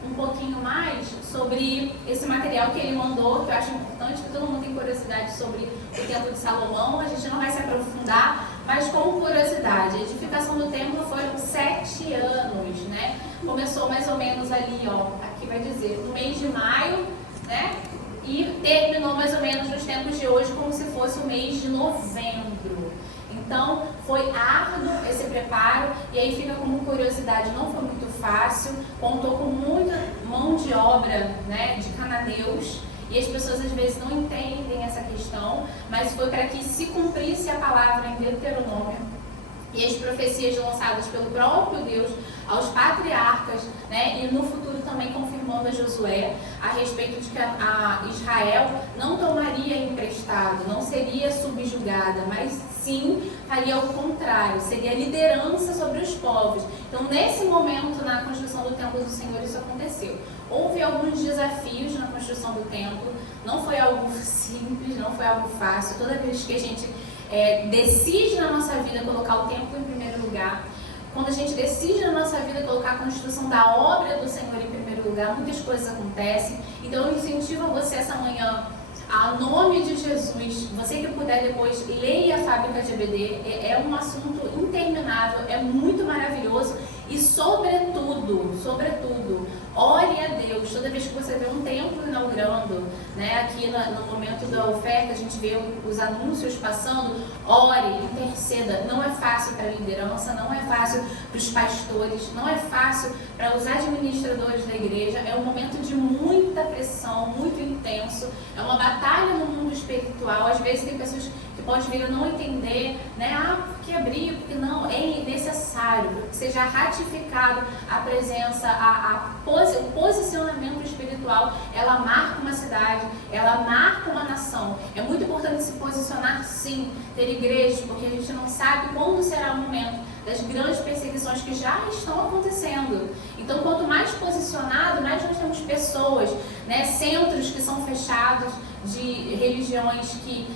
um pouquinho mais sobre esse material que ele mandou, que eu acho importante, que todo mundo tem curiosidade sobre o Templo de Salomão. A gente não vai se aprofundar, mas como curiosidade, a edificação do templo foram 7 anos, né? Começou mais ou menos ali, ó, aqui vai dizer, no mês de maio, né? E terminou mais ou menos nos tempos de hoje, como se fosse o mês de novembro. Então, foi árduo esse preparo, e aí fica como curiosidade, não foi muito fácil, contou com muita mão de obra, né, de cananeus, e as pessoas às vezes não entendem essa questão, mas foi para que se cumprisse a palavra em Deuteronômio, e as profecias lançadas pelo próprio Deus aos patriarcas, né, e no futuro também confirmando a Josué a respeito de que a Israel não tomaria emprestado, não seria subjugada, mas sim faria o contrário, seria liderança sobre os povos. Então, nesse momento, na construção do templo do Senhor, isso aconteceu. Houve alguns desafios na construção do templo, não foi algo simples, não foi algo fácil. Toda vez que a gente decide na nossa vida colocar o templo em primeiro lugar, quando a gente decide na nossa vida colocar a construção da obra do Senhor em primeiro lugar, muitas coisas acontecem. Então eu incentivo você essa manhã, a nome de Jesus, você que puder depois, leia a Fábrica de EBD, é um assunto interminável, é muito maravilhoso. E sobretudo, ore a Deus. Toda vez que você vê um templo inaugurando, né, aqui no momento da oferta, a gente vê os anúncios passando, ore, interceda. Não é fácil para a liderança, não é fácil para os pastores, não é fácil para os administradores da igreja. É um momento de muita pressão, muito intenso, é uma batalha no mundo espiritual. Às vezes tem pessoas que podem vir a não entender, né, porque abrir, porque não, é necessário que seja ratificado a presença, o posicionamento espiritual. Ela marca uma cidade, ela marca uma nação. É muito importante se posicionar, sim, ter igrejas, porque a gente não sabe quando será o momento das grandes perseguições que já estão acontecendo. Então, quanto mais posicionado, mais nós temos pessoas, né, centros que são fechados, de religiões que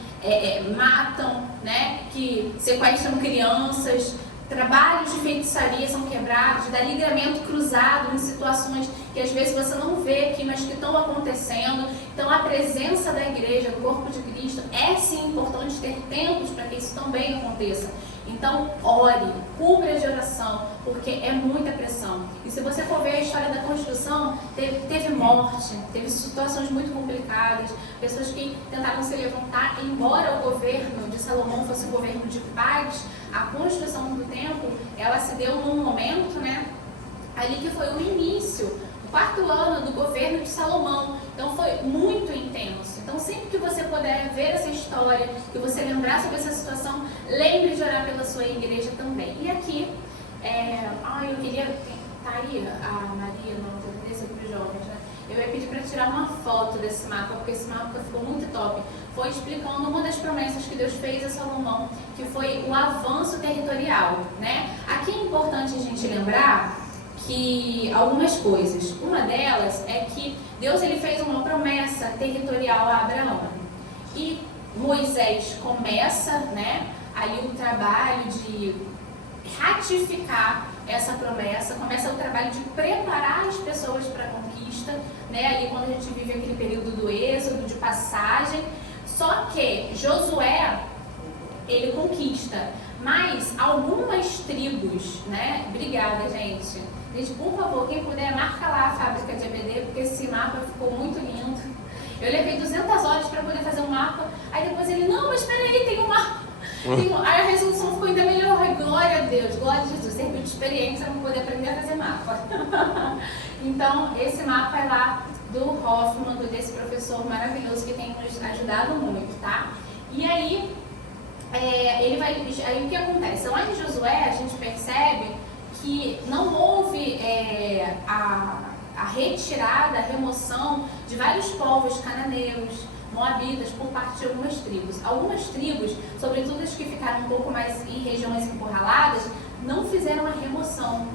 matam, né, que sequestram crianças, trabalhos de feitiçaria são quebrados, dá livramento cruzado em situações que às vezes você não vê aqui, mas que estão acontecendo. Então a presença da igreja, do corpo de Cristo, é sim importante ter tempos para que isso também aconteça. Então ore, cubra de oração, porque é muita pressão. E se você for ver a história da construção, teve morte, teve situações muito complicadas, pessoas que tentaram se levantar, embora o governo de Salomão fosse um governo de paz, a construção do templo, ela se deu num momento, né, ali que foi o início, o 4º ano do governo de Salomão. Então foi muito intenso. Então sempre que você puder ver essa história, que você lembrar sobre essa situação, lembre de orar pela sua igreja também. E aqui, eu queria, tá aí a Maria, não, desse para os jovens, né? eu ia pedir para tirar uma foto desse mapa, porque esse mapa ficou muito top. Foi explicando uma das promessas que Deus fez a Salomão, que foi o avanço territorial, né? Aqui é importante a gente lembrar que algumas coisas. Uma delas é que Deus ele fez uma promessa territorial a Abraão. E Moisés começa, né, ali o trabalho de ratificar essa promessa, começa o trabalho de preparar as pessoas para a conquista, né, ali quando a gente vive aquele período do êxodo, de passagem. Só que Josué, ele conquista, mas algumas tribos, né, obrigada, gente. Gente, por favor, quem puder, marca lá a fábrica de EBD, porque esse mapa ficou muito lindo. Eu levei 200 horas para poder fazer um mapa, aí depois ele, não, mas peraí, tem um mapa. Aí a resolução ficou ainda melhor. Glória a Deus, glória a Jesus. Serviu de experiência para poder aprender a fazer mapa. Então, esse mapa é lá do Hoffman, desse professor maravilhoso que tem nos ajudado muito, tá? E aí, aí o que acontece? Lá em Josué, a gente percebe que não houve a retirada, a remoção de vários povos cananeus, moabitas, por parte de algumas tribos. Algumas tribos, sobretudo as que ficaram um pouco mais em regiões encurraladas, não fizeram a remoção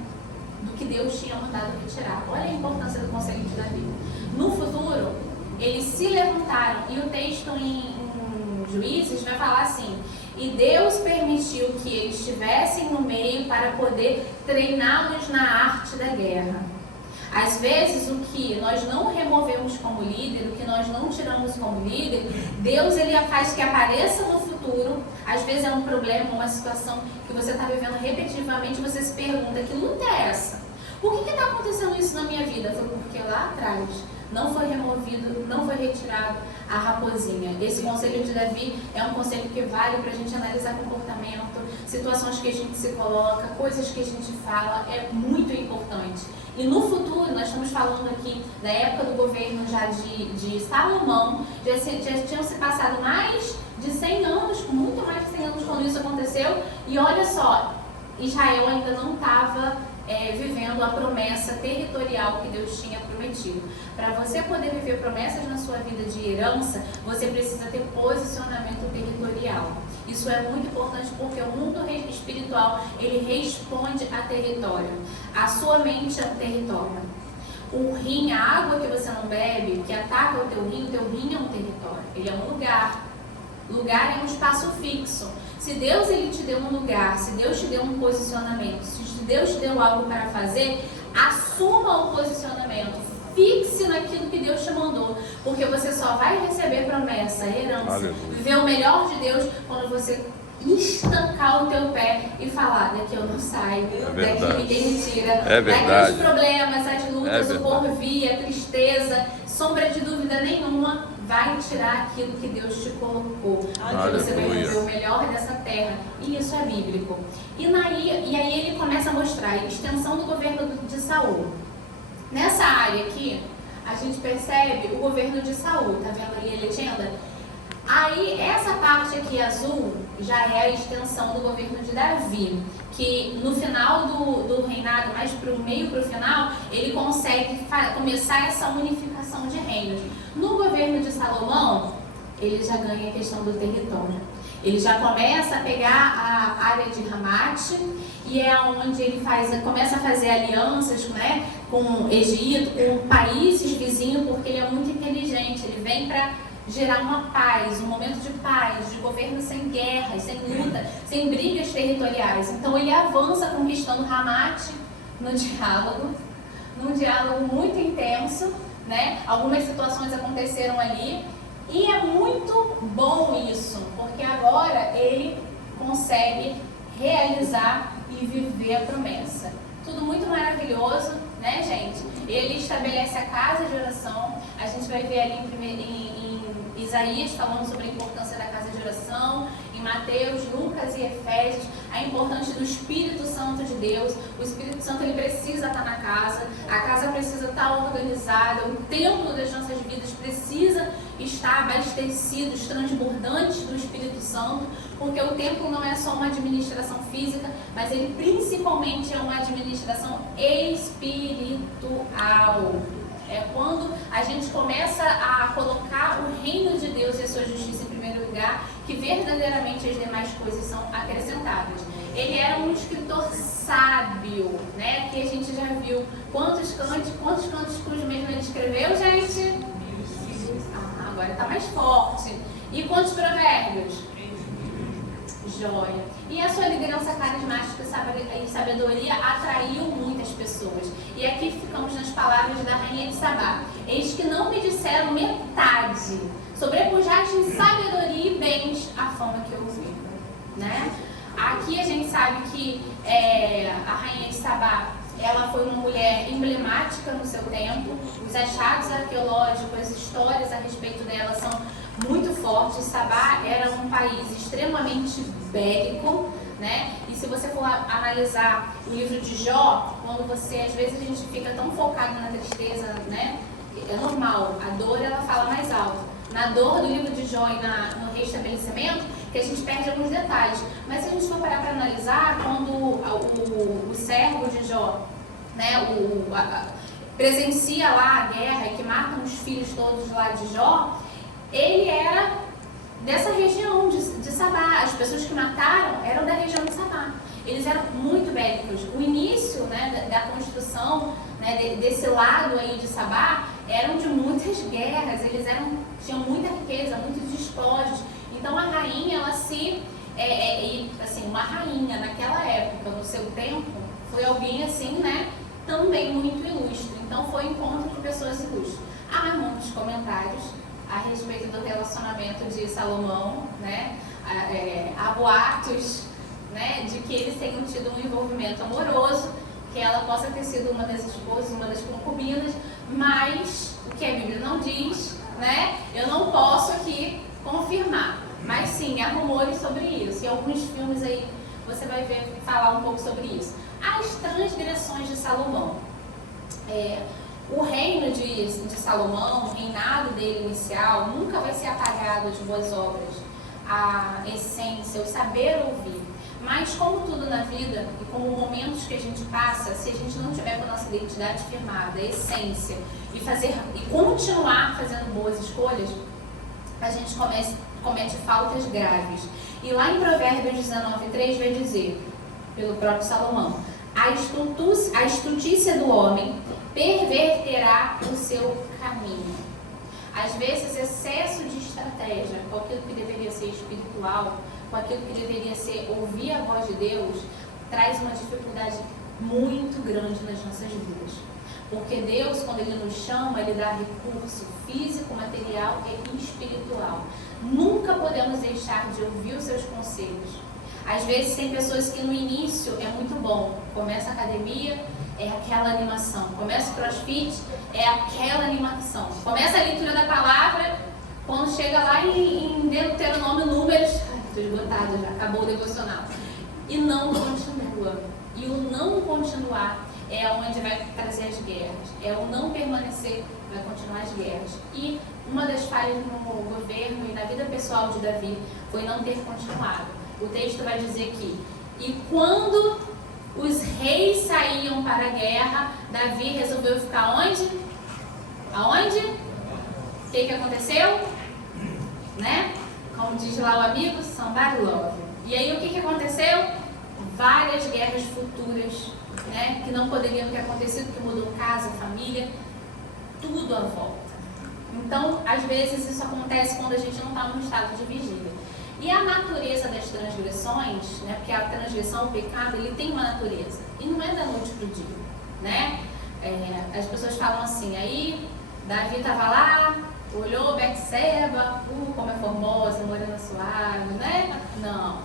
do que Deus tinha mandado retirar. Olha a importância do conselho de Davi. No futuro, eles se levantaram, e o texto em Juízes vai falar assim: e Deus permitiu que eles estivessem no meio para poder treiná-los na arte da guerra. Às vezes, o que nós não removemos como líder, o que nós não tiramos como líder, Deus ele faz que apareça no futuro. Às vezes é um problema, uma situação que você está vivendo repetitivamente, você se pergunta, que luta é essa? Por que está acontecendo isso na minha vida? Foi porque lá atrás não foi removido, não foi retirado a raposinha. Esse conselho de Davi é um conselho que vale para a gente analisar comportamento, situações que a gente se coloca, coisas que a gente fala, é muito importante. E no futuro, nós estamos falando aqui da época do governo já de Salomão, já tinham se passado mais de 100 anos, muito mais de 100 anos quando isso aconteceu, e olha só, Israel ainda não estava vivendo a promessa territorial que Deus tinha prometido. Para você poder viver promessas na sua vida de herança, você precisa ter posicionamento territorial. Isso é muito importante porque o mundo espiritual, ele responde a território. A sua mente é um território. O rim, a água que você não bebe, que ataca o teu rim é um território. Ele é um lugar. Lugar é um espaço fixo. Se Deus ele te deu um lugar, se Deus te deu um posicionamento, se Deus te deu algo para fazer, assuma o posicionamento. Fixe naquilo que Deus te mandou, porque você só vai receber promessa, herança, Aleluia. viver o melhor de Deus quando você estancar o teu pé e falar, daqui eu não saio, daqui ninguém me tira, daqui os problemas, as lutas, o porvir, a tristeza, sombra de dúvida nenhuma, vai tirar aquilo que Deus te colocou, porque você vai viver o melhor dessa terra, e isso é bíblico. E aí ele começa a mostrar a extensão do governo de Saul. Nessa área aqui, a gente percebe o governo de Saul, tá vendo ali a legenda? Aí, essa parte aqui azul já é a extensão do governo de Davi, que no final do reinado, mais para o meio para o final, ele consegue começar essa unificação de reinos. No governo de Salomão, ele já ganha a questão do território. Ele já começa a pegar a área de Ramate, e é onde ele começa a fazer alianças, né, com o Egito, com países vizinhos, porque ele é muito inteligente. Ele vem para gerar uma paz, um momento de paz, de governo sem guerras, sem luta, sem brigas territoriais. Então ele avança conquistando Ramate num diálogo muito intenso, né? Algumas situações aconteceram ali, e é muito bom isso, porque agora ele consegue realizar e viver a promessa. Tudo muito maravilhoso, né, gente? Ele estabelece a casa de oração. A gente vai ver ali em Isaías falando sobre a importância da casa de oração, em Mateus, Lucas e Efésios, a importância do Espírito Santo de Deus. O Espírito Santo ele precisa estar na casa, a casa precisa estar organizada, o templo das nossas vidas precisa estar abastecido, transbordantes do Espírito Santo, porque o templo não é só uma administração física, mas ele principalmente é uma administração espiritual. É quando a gente começa a colocar o reino de Deus e a sua justiça em primeiro lugar, que verdadeiramente as demais coisas são acrescentadas. Ele era um escritor sábio, né? Que a gente já viu quantos cânticos mesmo ele escreveu, gente? Agora está mais forte. E quantos provérbios? Joia. E a sua liderança carismática e sabedoria atraiu muitas pessoas. E aqui ficamos nas palavras da rainha de Sabá. Eis que não me disseram metade. Sobrepujaste em sabedoria e bens a fama que eu ouvi. Né? Aqui a gente sabe que a rainha de Sabá, ela foi uma mulher emblemática no seu tempo. Os achados arqueológicos, as histórias a respeito dela são muito fortes. Sabá era um país extremamente bélico, né? E se você for analisar o livro de Jó, quando às vezes a gente fica tão focado na tristeza, né? É normal, a dor ela fala mais alto. Na dor do livro de Jó e no restabelecimento, que a gente perde alguns detalhes. Mas se a gente for parar para analisar, quando o servo de Jó, né, presencia lá a guerra e que matam os filhos todos lá de Jó, ele era dessa região de Sabá. As pessoas que mataram eram da região de Sabá. Eles eram muito bélicos. O início, né, da construção, né, desse lado aí de Sabá eram de muitas guerras. Eles tinham muita riqueza, muitos despojos. Então a rainha, ela assim, uma rainha naquela época, no seu tempo, foi alguém assim, né, também muito ilustre. Então foi um encontro de pessoas ilustres. Há muitos comentários a respeito do relacionamento de Salomão, né? Há boatos, né, de que eles tenham tido um envolvimento amoroso, que ela possa ter sido uma das esposas, uma das concubinas, mas o que a Bíblia não diz, né? Eu não posso aqui confirmar, mas sim, há rumores sobre isso. E alguns filmes aí você vai ver falar um pouco sobre isso. As transgressões de Salomão. O reino de Salomão, o reinado dele inicial, nunca vai ser apagado de boas obras. A essência, o saber ouvir. Mas como tudo na vida, e como momentos que a gente passa, se a gente não tiver com a nossa identidade firmada, a essência, e continuar fazendo boas escolhas, a gente comete faltas graves. E lá em Provérbios 19:3 vai dizer, pelo próprio Salomão, a estutícia do homem perverterá o seu caminho. Às vezes, excesso de estratégia com aquilo que deveria ser espiritual, com aquilo que deveria ser ouvir a voz de Deus, traz uma dificuldade muito grande nas nossas vidas. Porque Deus, quando Ele nos chama, Ele dá recurso físico, material e espiritual. Nunca podemos deixar de ouvir os seus conselhos. Às vezes tem pessoas que no início é muito bom, começa a academia, é aquela animação, começa o crossfit, é aquela animação, começa a leitura da palavra, quando chega lá em Deuteronômio, Números, estou esgotado já, acabou o devocional, e não continua. E o não continuar é onde vai trazer as guerras, é o não permanecer, vai continuar as guerras. E uma das falhas no governo e na vida pessoal de Davi foi não ter continuado. O texto vai dizer que, e quando os reis saíam para a guerra, Davi resolveu ficar onde? Aonde? O que aconteceu? Né? Como diz lá o amigo, somebody love. E aí o que aconteceu? Várias guerras futuras, né, que não poderiam ter acontecido, que mudou casa, família, tudo à volta. Então, às vezes isso acontece quando a gente não está num estado de vigília. E a natureza das transgressões, né, porque a transgressão, o pecado, ele tem uma natureza. E não é da noite para o dia, né? As pessoas falam assim, aí Davi estava lá, olhou Betseba, como é formosa, morena suave, né? Não,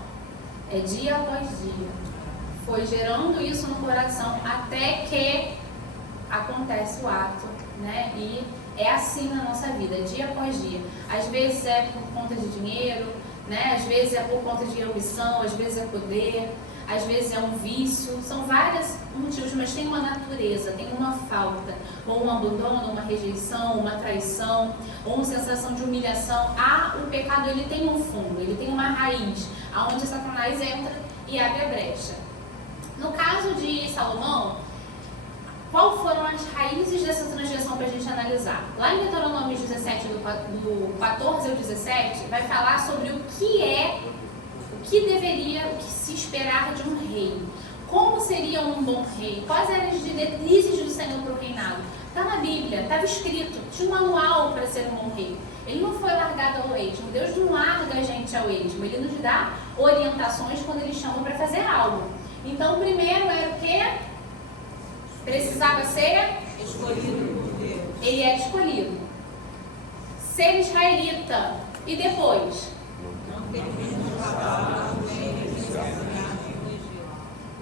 é dia após dia. Foi gerando isso no coração até que acontece o ato, né? E é assim na nossa vida, dia após dia. Às vezes é por conta de dinheiro, né? Às vezes é por conta de ambição, às vezes é poder, às vezes é um vício. São vários motivos, mas tem uma natureza, tem uma falta, ou um abandono, uma rejeição, uma traição, ou uma sensação de humilhação. O pecado, ele tem um fundo, ele tem uma raiz, aonde Satanás entra e abre a brecha. No caso de Salomão, qual foram as raízes dessa transgressão para a gente analisar? Lá em Deuteronômio 17, do 14 ao 17, vai falar sobre o que deveria, o que se esperar de um rei. Como seria um bom rei? Quais eram as diretrizes do Senhor para o reinado? Está na Bíblia, estava escrito, tinha um manual para ser um bom rei. Ele não foi largado ao esmo. Deus não larga a gente ao esmo. Ele nos dá orientações quando Ele chama para fazer algo. Então, primeiro era o quê? Precisava ser Escolhido por Deus. Ele era escolhido. Ser israelita. E depois? Não devemos cavalos nem negociar com o Egito.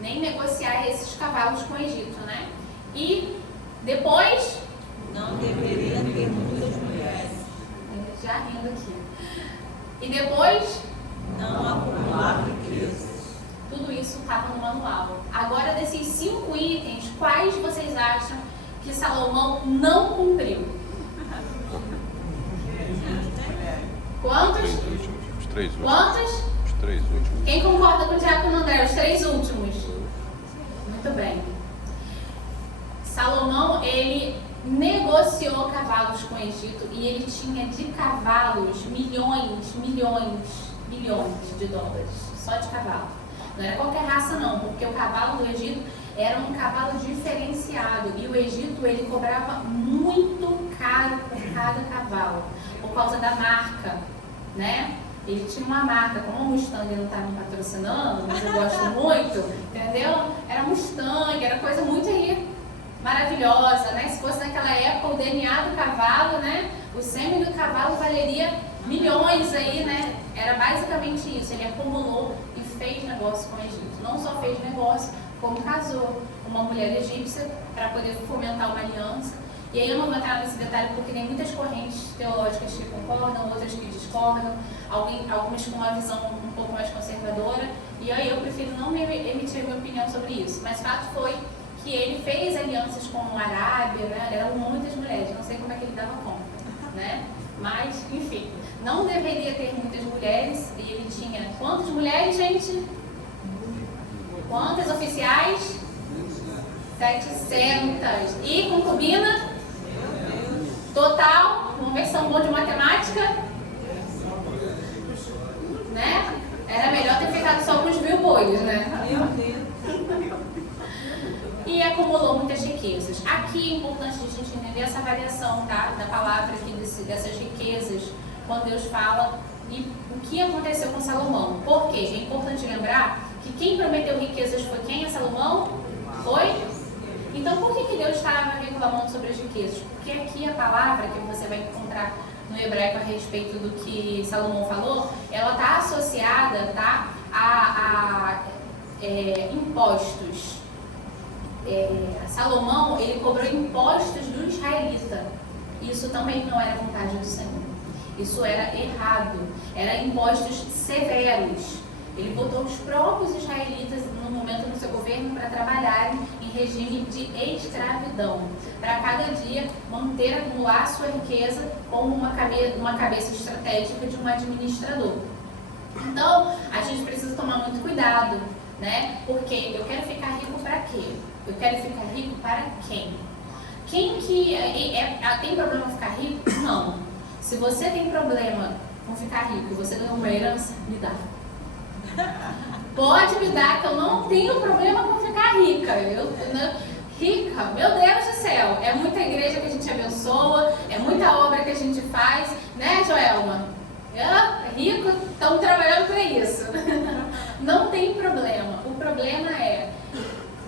Nem negociar esses cavalos com o Egito, né? E depois? Não deveria ter muitas mulheres. Já rindo aqui. E depois? Não acumular riquezas. Tudo isso estava no manual. Agora, desses 5 itens, quais vocês acham que Salomão não cumpriu? Quantos? Os 3 últimos. Quantos? Os 3 últimos. Quem concorda com o Diácono André? Os 3 últimos. Muito bem. Salomão, ele negociou cavalos com o Egito e ele tinha de cavalos milhões de dólares. Só de cavalo. Não era qualquer raça não, porque o cavalo do Egito era um cavalo diferenciado e o Egito ele cobrava muito caro por cada cavalo, por causa da marca, né? Ele tinha uma marca, como o Mustang não está me patrocinando, mas eu gosto muito, entendeu? Era Mustang, era coisa muito aí maravilhosa, né? Se fosse naquela época o DNA do cavalo, né? O sêmen do cavalo valeria milhões aí, né? Era basicamente isso, ele acumulou e fez negócio com o Egito. Não só fez negócio, como casou com uma mulher egípcia para poder fomentar uma aliança. E aí eu não vou entrar nesse detalhe porque tem muitas correntes teológicas que concordam, outras que discordam, algumas com uma visão um pouco mais conservadora. E aí eu prefiro não emitir minha opinião sobre isso. Mas fato foi que ele fez alianças com a Arábia, né? Eram muitas mulheres, não sei como é que ele dava conta, né? Mas, enfim, não deveria ter muitas mulheres, e ele tinha quantas mulheres, gente? Quantas oficiais? 700. E concubina? Total, vamos ver se são bons de matemática, né? Era melhor ter ficado só com os 1000 bois, né? Meu Deus. E acumulou muitas riquezas. Aqui é importante a gente entender essa variação, tá? Da palavra aqui, dessas riquezas, quando Deus fala e o que aconteceu com Salomão. Por quê? É importante lembrar que quem prometeu riquezas foi quem? É Salomão? Foi? Então por que Deus estava reclamando sobre as riquezas? Porque aqui a palavra que você vai encontrar no hebraico a respeito do que Salomão falou, ela está associada, tá, a impostos. Salomão, ele cobrou impostos do israelita. Isso também não era vontade do Senhor. Isso era errado. Eram impostos severos. Ele botou os próprios israelitas no momento no seu governo para trabalharem em regime de escravidão. Para cada dia manter, acumular a sua riqueza como uma cabeça estratégica de um administrador. Então, a gente precisa tomar muito cuidado, né? Porque eu quero ficar rico para quê? Eu quero ficar rico para quem? Quem que tem problema em ficar rico? Não. Se você tem problema com ficar rico e você ganhou uma herança, me dá. Pode me dar, que eu não tenho problema com ficar rica. Rica, meu Deus do céu. É muita igreja que a gente abençoa, é muita obra que a gente faz, né, Joelma? Rico, estamos trabalhando para isso. Não tem problema. O problema é,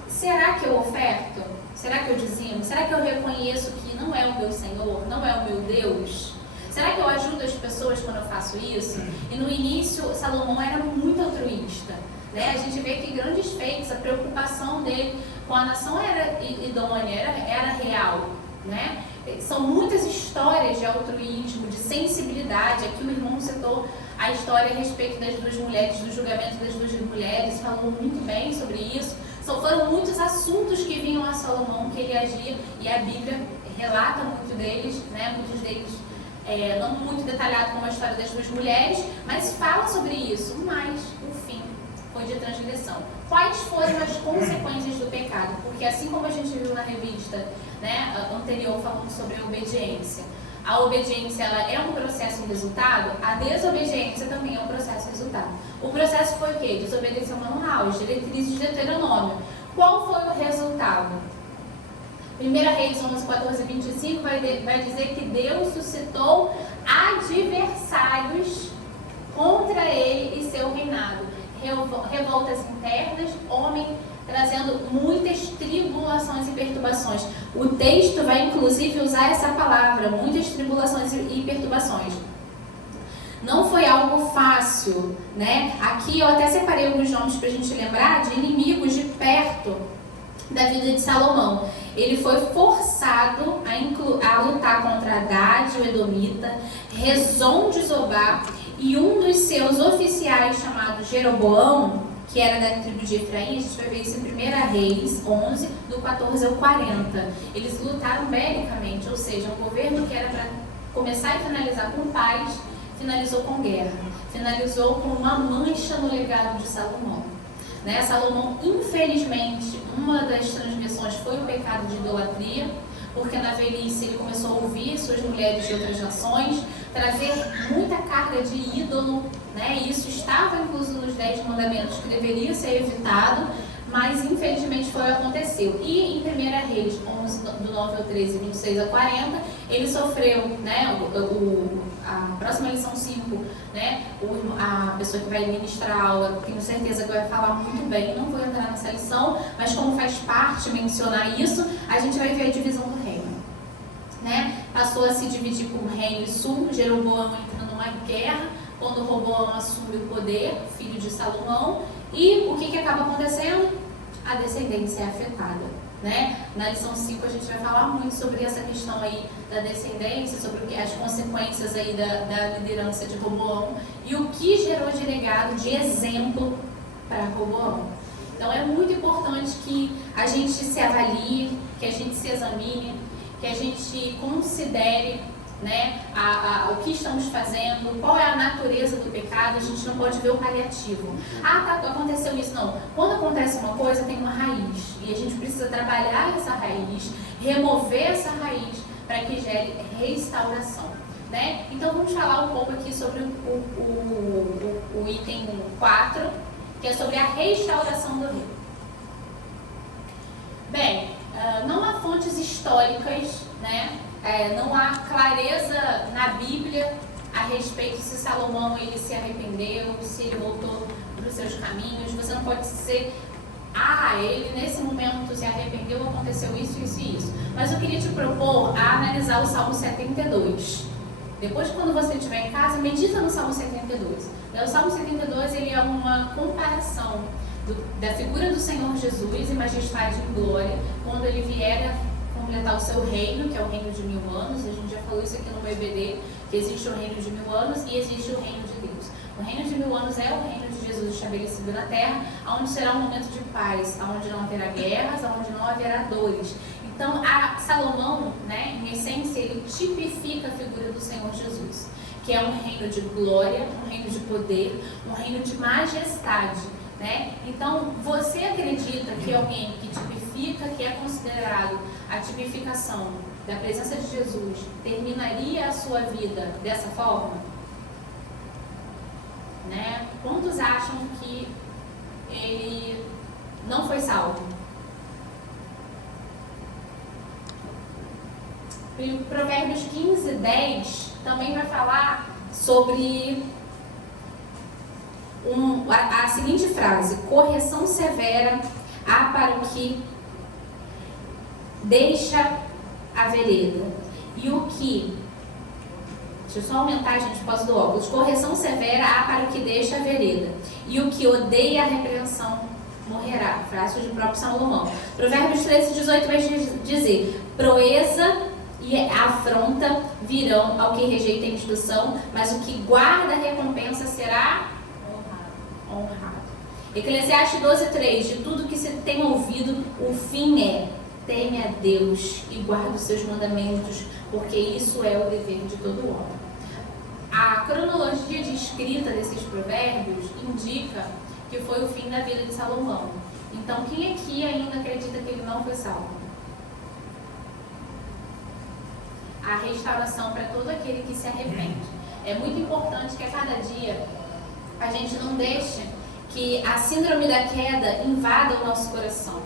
será que eu oferto? Será que eu dizimo? Será que eu reconheço que não é o meu Senhor, não é o meu Deus? Será que eu ajudo as pessoas quando eu faço isso? E no início, Salomão era muito altruísta, né? A gente vê que grandes feitos, a preocupação dele com a nação era idônea, era real, né? São muitas histórias de altruísmo, de sensibilidade. Aqui o irmão citou a história a respeito das 2 mulheres, do julgamento das 2 mulheres, falou muito bem sobre isso. Foram muitos assuntos que vinham a Salomão, que ele agia, e a Bíblia relata muito deles, né? Muitos deles não muito detalhado como a história das 2 mulheres, mas fala sobre isso. Mas, no fim, foi de transgressão. Quais foram as consequências do pecado? Porque assim como a gente viu na revista, né, anterior falando sobre a obediência, a obediência ela é um processo e resultado, a desobediência também é um processo e resultado. O processo foi o quê? Desobedecer o manual, as diretrizes de Deuteronômio. Qual foi o resultado? 1 Reis 11, 14 e 25 vai dizer que Deus suscitou adversários contra ele e seu reinado. Revoltas internas, homem trazendo muitas tribulações e perturbações. O texto vai inclusive usar essa palavra, muitas tribulações e perturbações. Não foi algo fácil, né? Aqui eu até separei alguns nomes para a gente lembrar de inimigos de perto da vida de Salomão. Ele foi forçado a lutar contra Haddad, o Edomita, Rezon de Zobá e um dos seus oficiais chamado Jeroboão, que era da tribo de Efraim. A gente vai ver isso em 1 Reis 11, do 14 ao 40. Eles lutaram belicamente, ou seja, um governo que era para começar e finalizar com paz, finalizou com guerra, finalizou com uma mancha no legado de Salomão. Né? Salomão, infelizmente, uma das transgressões foi o pecado de idolatria, porque na velhice ele começou a ouvir suas mulheres de outras nações, trazer muita carga de ídolo, né? Isso estava incluso nos 10 mandamentos, que deveria ser evitado, mas infelizmente foi o que aconteceu. E em 1 Reis 11, do 9 ao 13, 26 a 40, ele sofreu, né, a próxima lição 5, né, a pessoa que vai ministrar a aula, tenho certeza que vai falar muito bem, não vou entrar nessa lição, mas como faz parte mencionar isso, a gente vai ver a divisão do reino. Né? Passou a se dividir por reino e sul, Jeroboão entra numa guerra, quando Roboão assume o poder, filho de Salomão, e o que acaba acontecendo? A descendência é afetada. Né? Na lição 5 a gente vai falar muito sobre essa questão aí da descendência, sobre as consequências aí da liderança de Roboão e o que gerou de legado, de exemplo para Roboão. Então é muito importante que a gente se avalie, que a gente se examine, que a gente considere, né, o que estamos fazendo, qual é a natureza do pecado. A gente não pode ver o paliativo. Ah, tá, aconteceu isso. Não. Quando acontece uma coisa, tem uma raiz. E a gente precisa trabalhar essa raiz, remover essa raiz para que gere restauração. Né? Então vamos falar um pouco aqui sobre o item 4, que é sobre a restauração do rio. Bem, não há fontes históricas, né? Não há clareza na Bíblia a respeito se Salomão ele se arrependeu, se ele voltou para os seus caminhos. Você não pode dizer, ele nesse momento se arrependeu, aconteceu isso, isso e isso. Mas eu queria te propor a analisar o Salmo 72. Depois, quando você estiver em casa, medita no Salmo 72. O Salmo 72 ele é uma comparação da figura do Senhor Jesus em majestade e glória, quando ele vier a completar o seu reino, que é o reino de 1000 anos. A gente já falou isso aqui no EBD, que existe o reino de 1000 anos e existe o reino de Deus. O reino de 1000 anos é o reino de Jesus estabelecido na terra, onde será um momento de paz, onde não haverá guerras, onde não haverá dores. Então, Salomão, né, em essência, ele tipifica a figura do Senhor Jesus, que é um reino de glória, um reino de poder, um reino de majestade. Né? Então, você acredita que alguém que tipifica, que é considerado a tipificação da presença de Jesus, terminaria a sua vida dessa forma? Né? Quantos acham que ele não foi salvo? Provérbios 15, 10 também vai falar sobre a seguinte frase: correção severa há para o que deixa a vereda. E o que, deixa eu só aumentar, gente, por causa do óculos. Correção severa há para o que deixa a vereda, e o que odeia a repreensão morrerá. Frase do próprio Salomão. Provérbios 13, 18 vai dizer: proeza e afronta virão ao que rejeita a instrução, mas o que guarda a recompensa será honrado. Eclesiastes 12:3: de tudo que se tem ouvido, o fim é: teme a Deus e guarda os seus mandamentos, porque isso é o dever de todo homem. A cronologia de escrita desses provérbios indica que foi o fim da vida de Salomão. Então, quem aqui ainda acredita que ele não foi salvo? A restauração para todo aquele que se arrepende. É muito importante que a cada dia a gente não deixe que a síndrome da queda invada o nosso coração,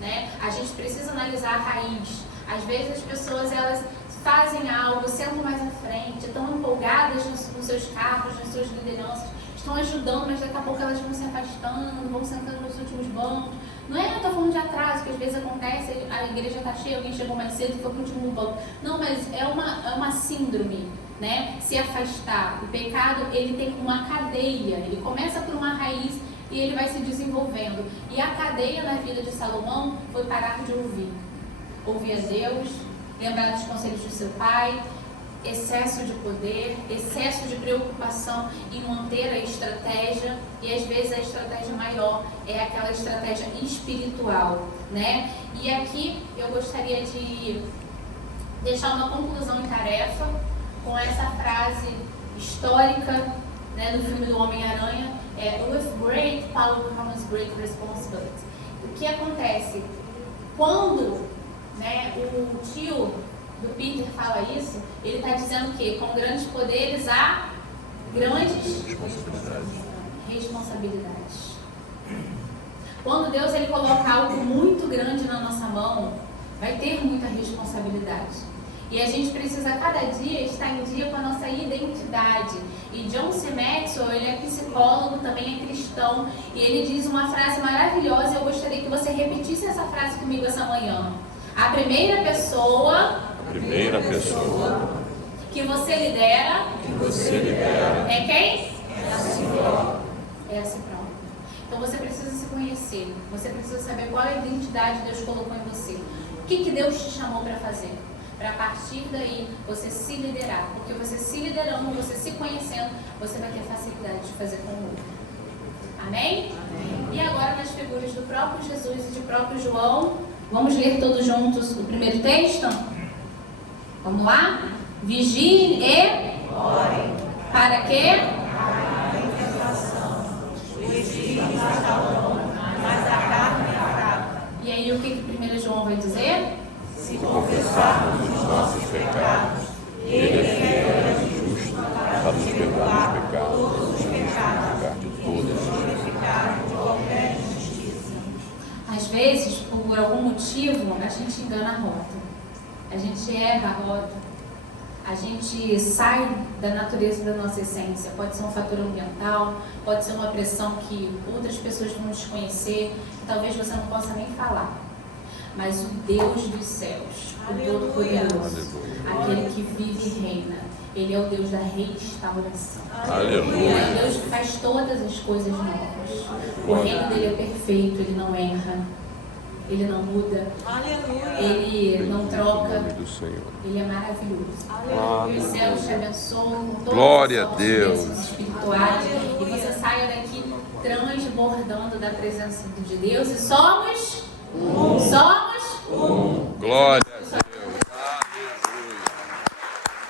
né? A gente precisa analisar a raiz. Às vezes as pessoas, elas fazem algo, sentam mais à frente, estão empolgadas nos seus cargos, nas suas lideranças, estão ajudando, mas daqui a pouco elas vão se afastando, vão sentando nos últimos bancos. Não é, eu estou falando de atraso, que às vezes acontece, a igreja está cheia, alguém chegou mais cedo e foi para o último banco. Não, mas é uma síndrome, né? Se afastar. O pecado, ele tem uma cadeia, ele começa por uma raiz e ele vai se desenvolvendo. E a cadeia na vida de Salomão foi parar de ouvir. Ouvir a Deus, lembrar dos conselhos do seu pai, excesso de poder, excesso de preocupação em manter a estratégia, e às vezes a estratégia maior é aquela estratégia espiritual, né? E aqui eu gostaria de deixar uma conclusão em tarefa com essa frase histórica, né, do filme do Homem-Aranha, with great power comes great responsibility. O que acontece? Quando, né, o tio do Peter fala isso, ele está dizendo que com grandes poderes há grandes responsabilidades. Quando Deus ele coloca algo muito grande na nossa mão, vai ter muita responsabilidade. E a gente precisa cada dia estar em dia com a nossa identidade. E John C. Maxwell, ele é psicólogo, também é cristão, e ele diz uma frase maravilhosa, e eu gostaria que você repetisse essa frase comigo essa manhã. A primeira pessoa que você lidera, é quem? É a si próprio. É a si próprio. Então você precisa se conhecer, você precisa saber qual é a identidade que Deus colocou em você. O que Deus te chamou para fazer? Para a partir daí você se liderar, porque você se liderando, você se conhecendo, você vai ter facilidade de fazer com o outro. Amém? Amém. E agora nas figuras do próprio Jesus e de próprio João, vamos ler todos juntos o primeiro texto? Vamos lá? Vigiem e orem. Para quê? Para a tentação. O espírito está bom, mas a carne é fraca. E aí o que 1 João vai dizer? Se confessarmos os nossos pecados, Ele é fiel e justo para nos perdoar os pecados, todos os pecados, de todas as purificar de qualquer injustiça. Às vezes, por algum motivo, a gente engana a rota. A gente erra a rota. A gente sai da natureza da nossa essência. Pode ser um fator ambiental, pode ser uma pressão que outras pessoas vão desconhecer, talvez você não possa nem falar. Mas o Deus dos céus, o Todo-Poderoso, aquele que vive e reina, Ele é o Deus da restauração. Aleluia. Ele é o Deus que faz todas as coisas novas. O reino dele é perfeito, ele não erra, ele não muda, ele não troca, ele é maravilhoso. Os céus te abençoam com todas Glória as a Deus. bênçãos espirituais e você saia daqui transbordando da presença de Deus e somos. Glória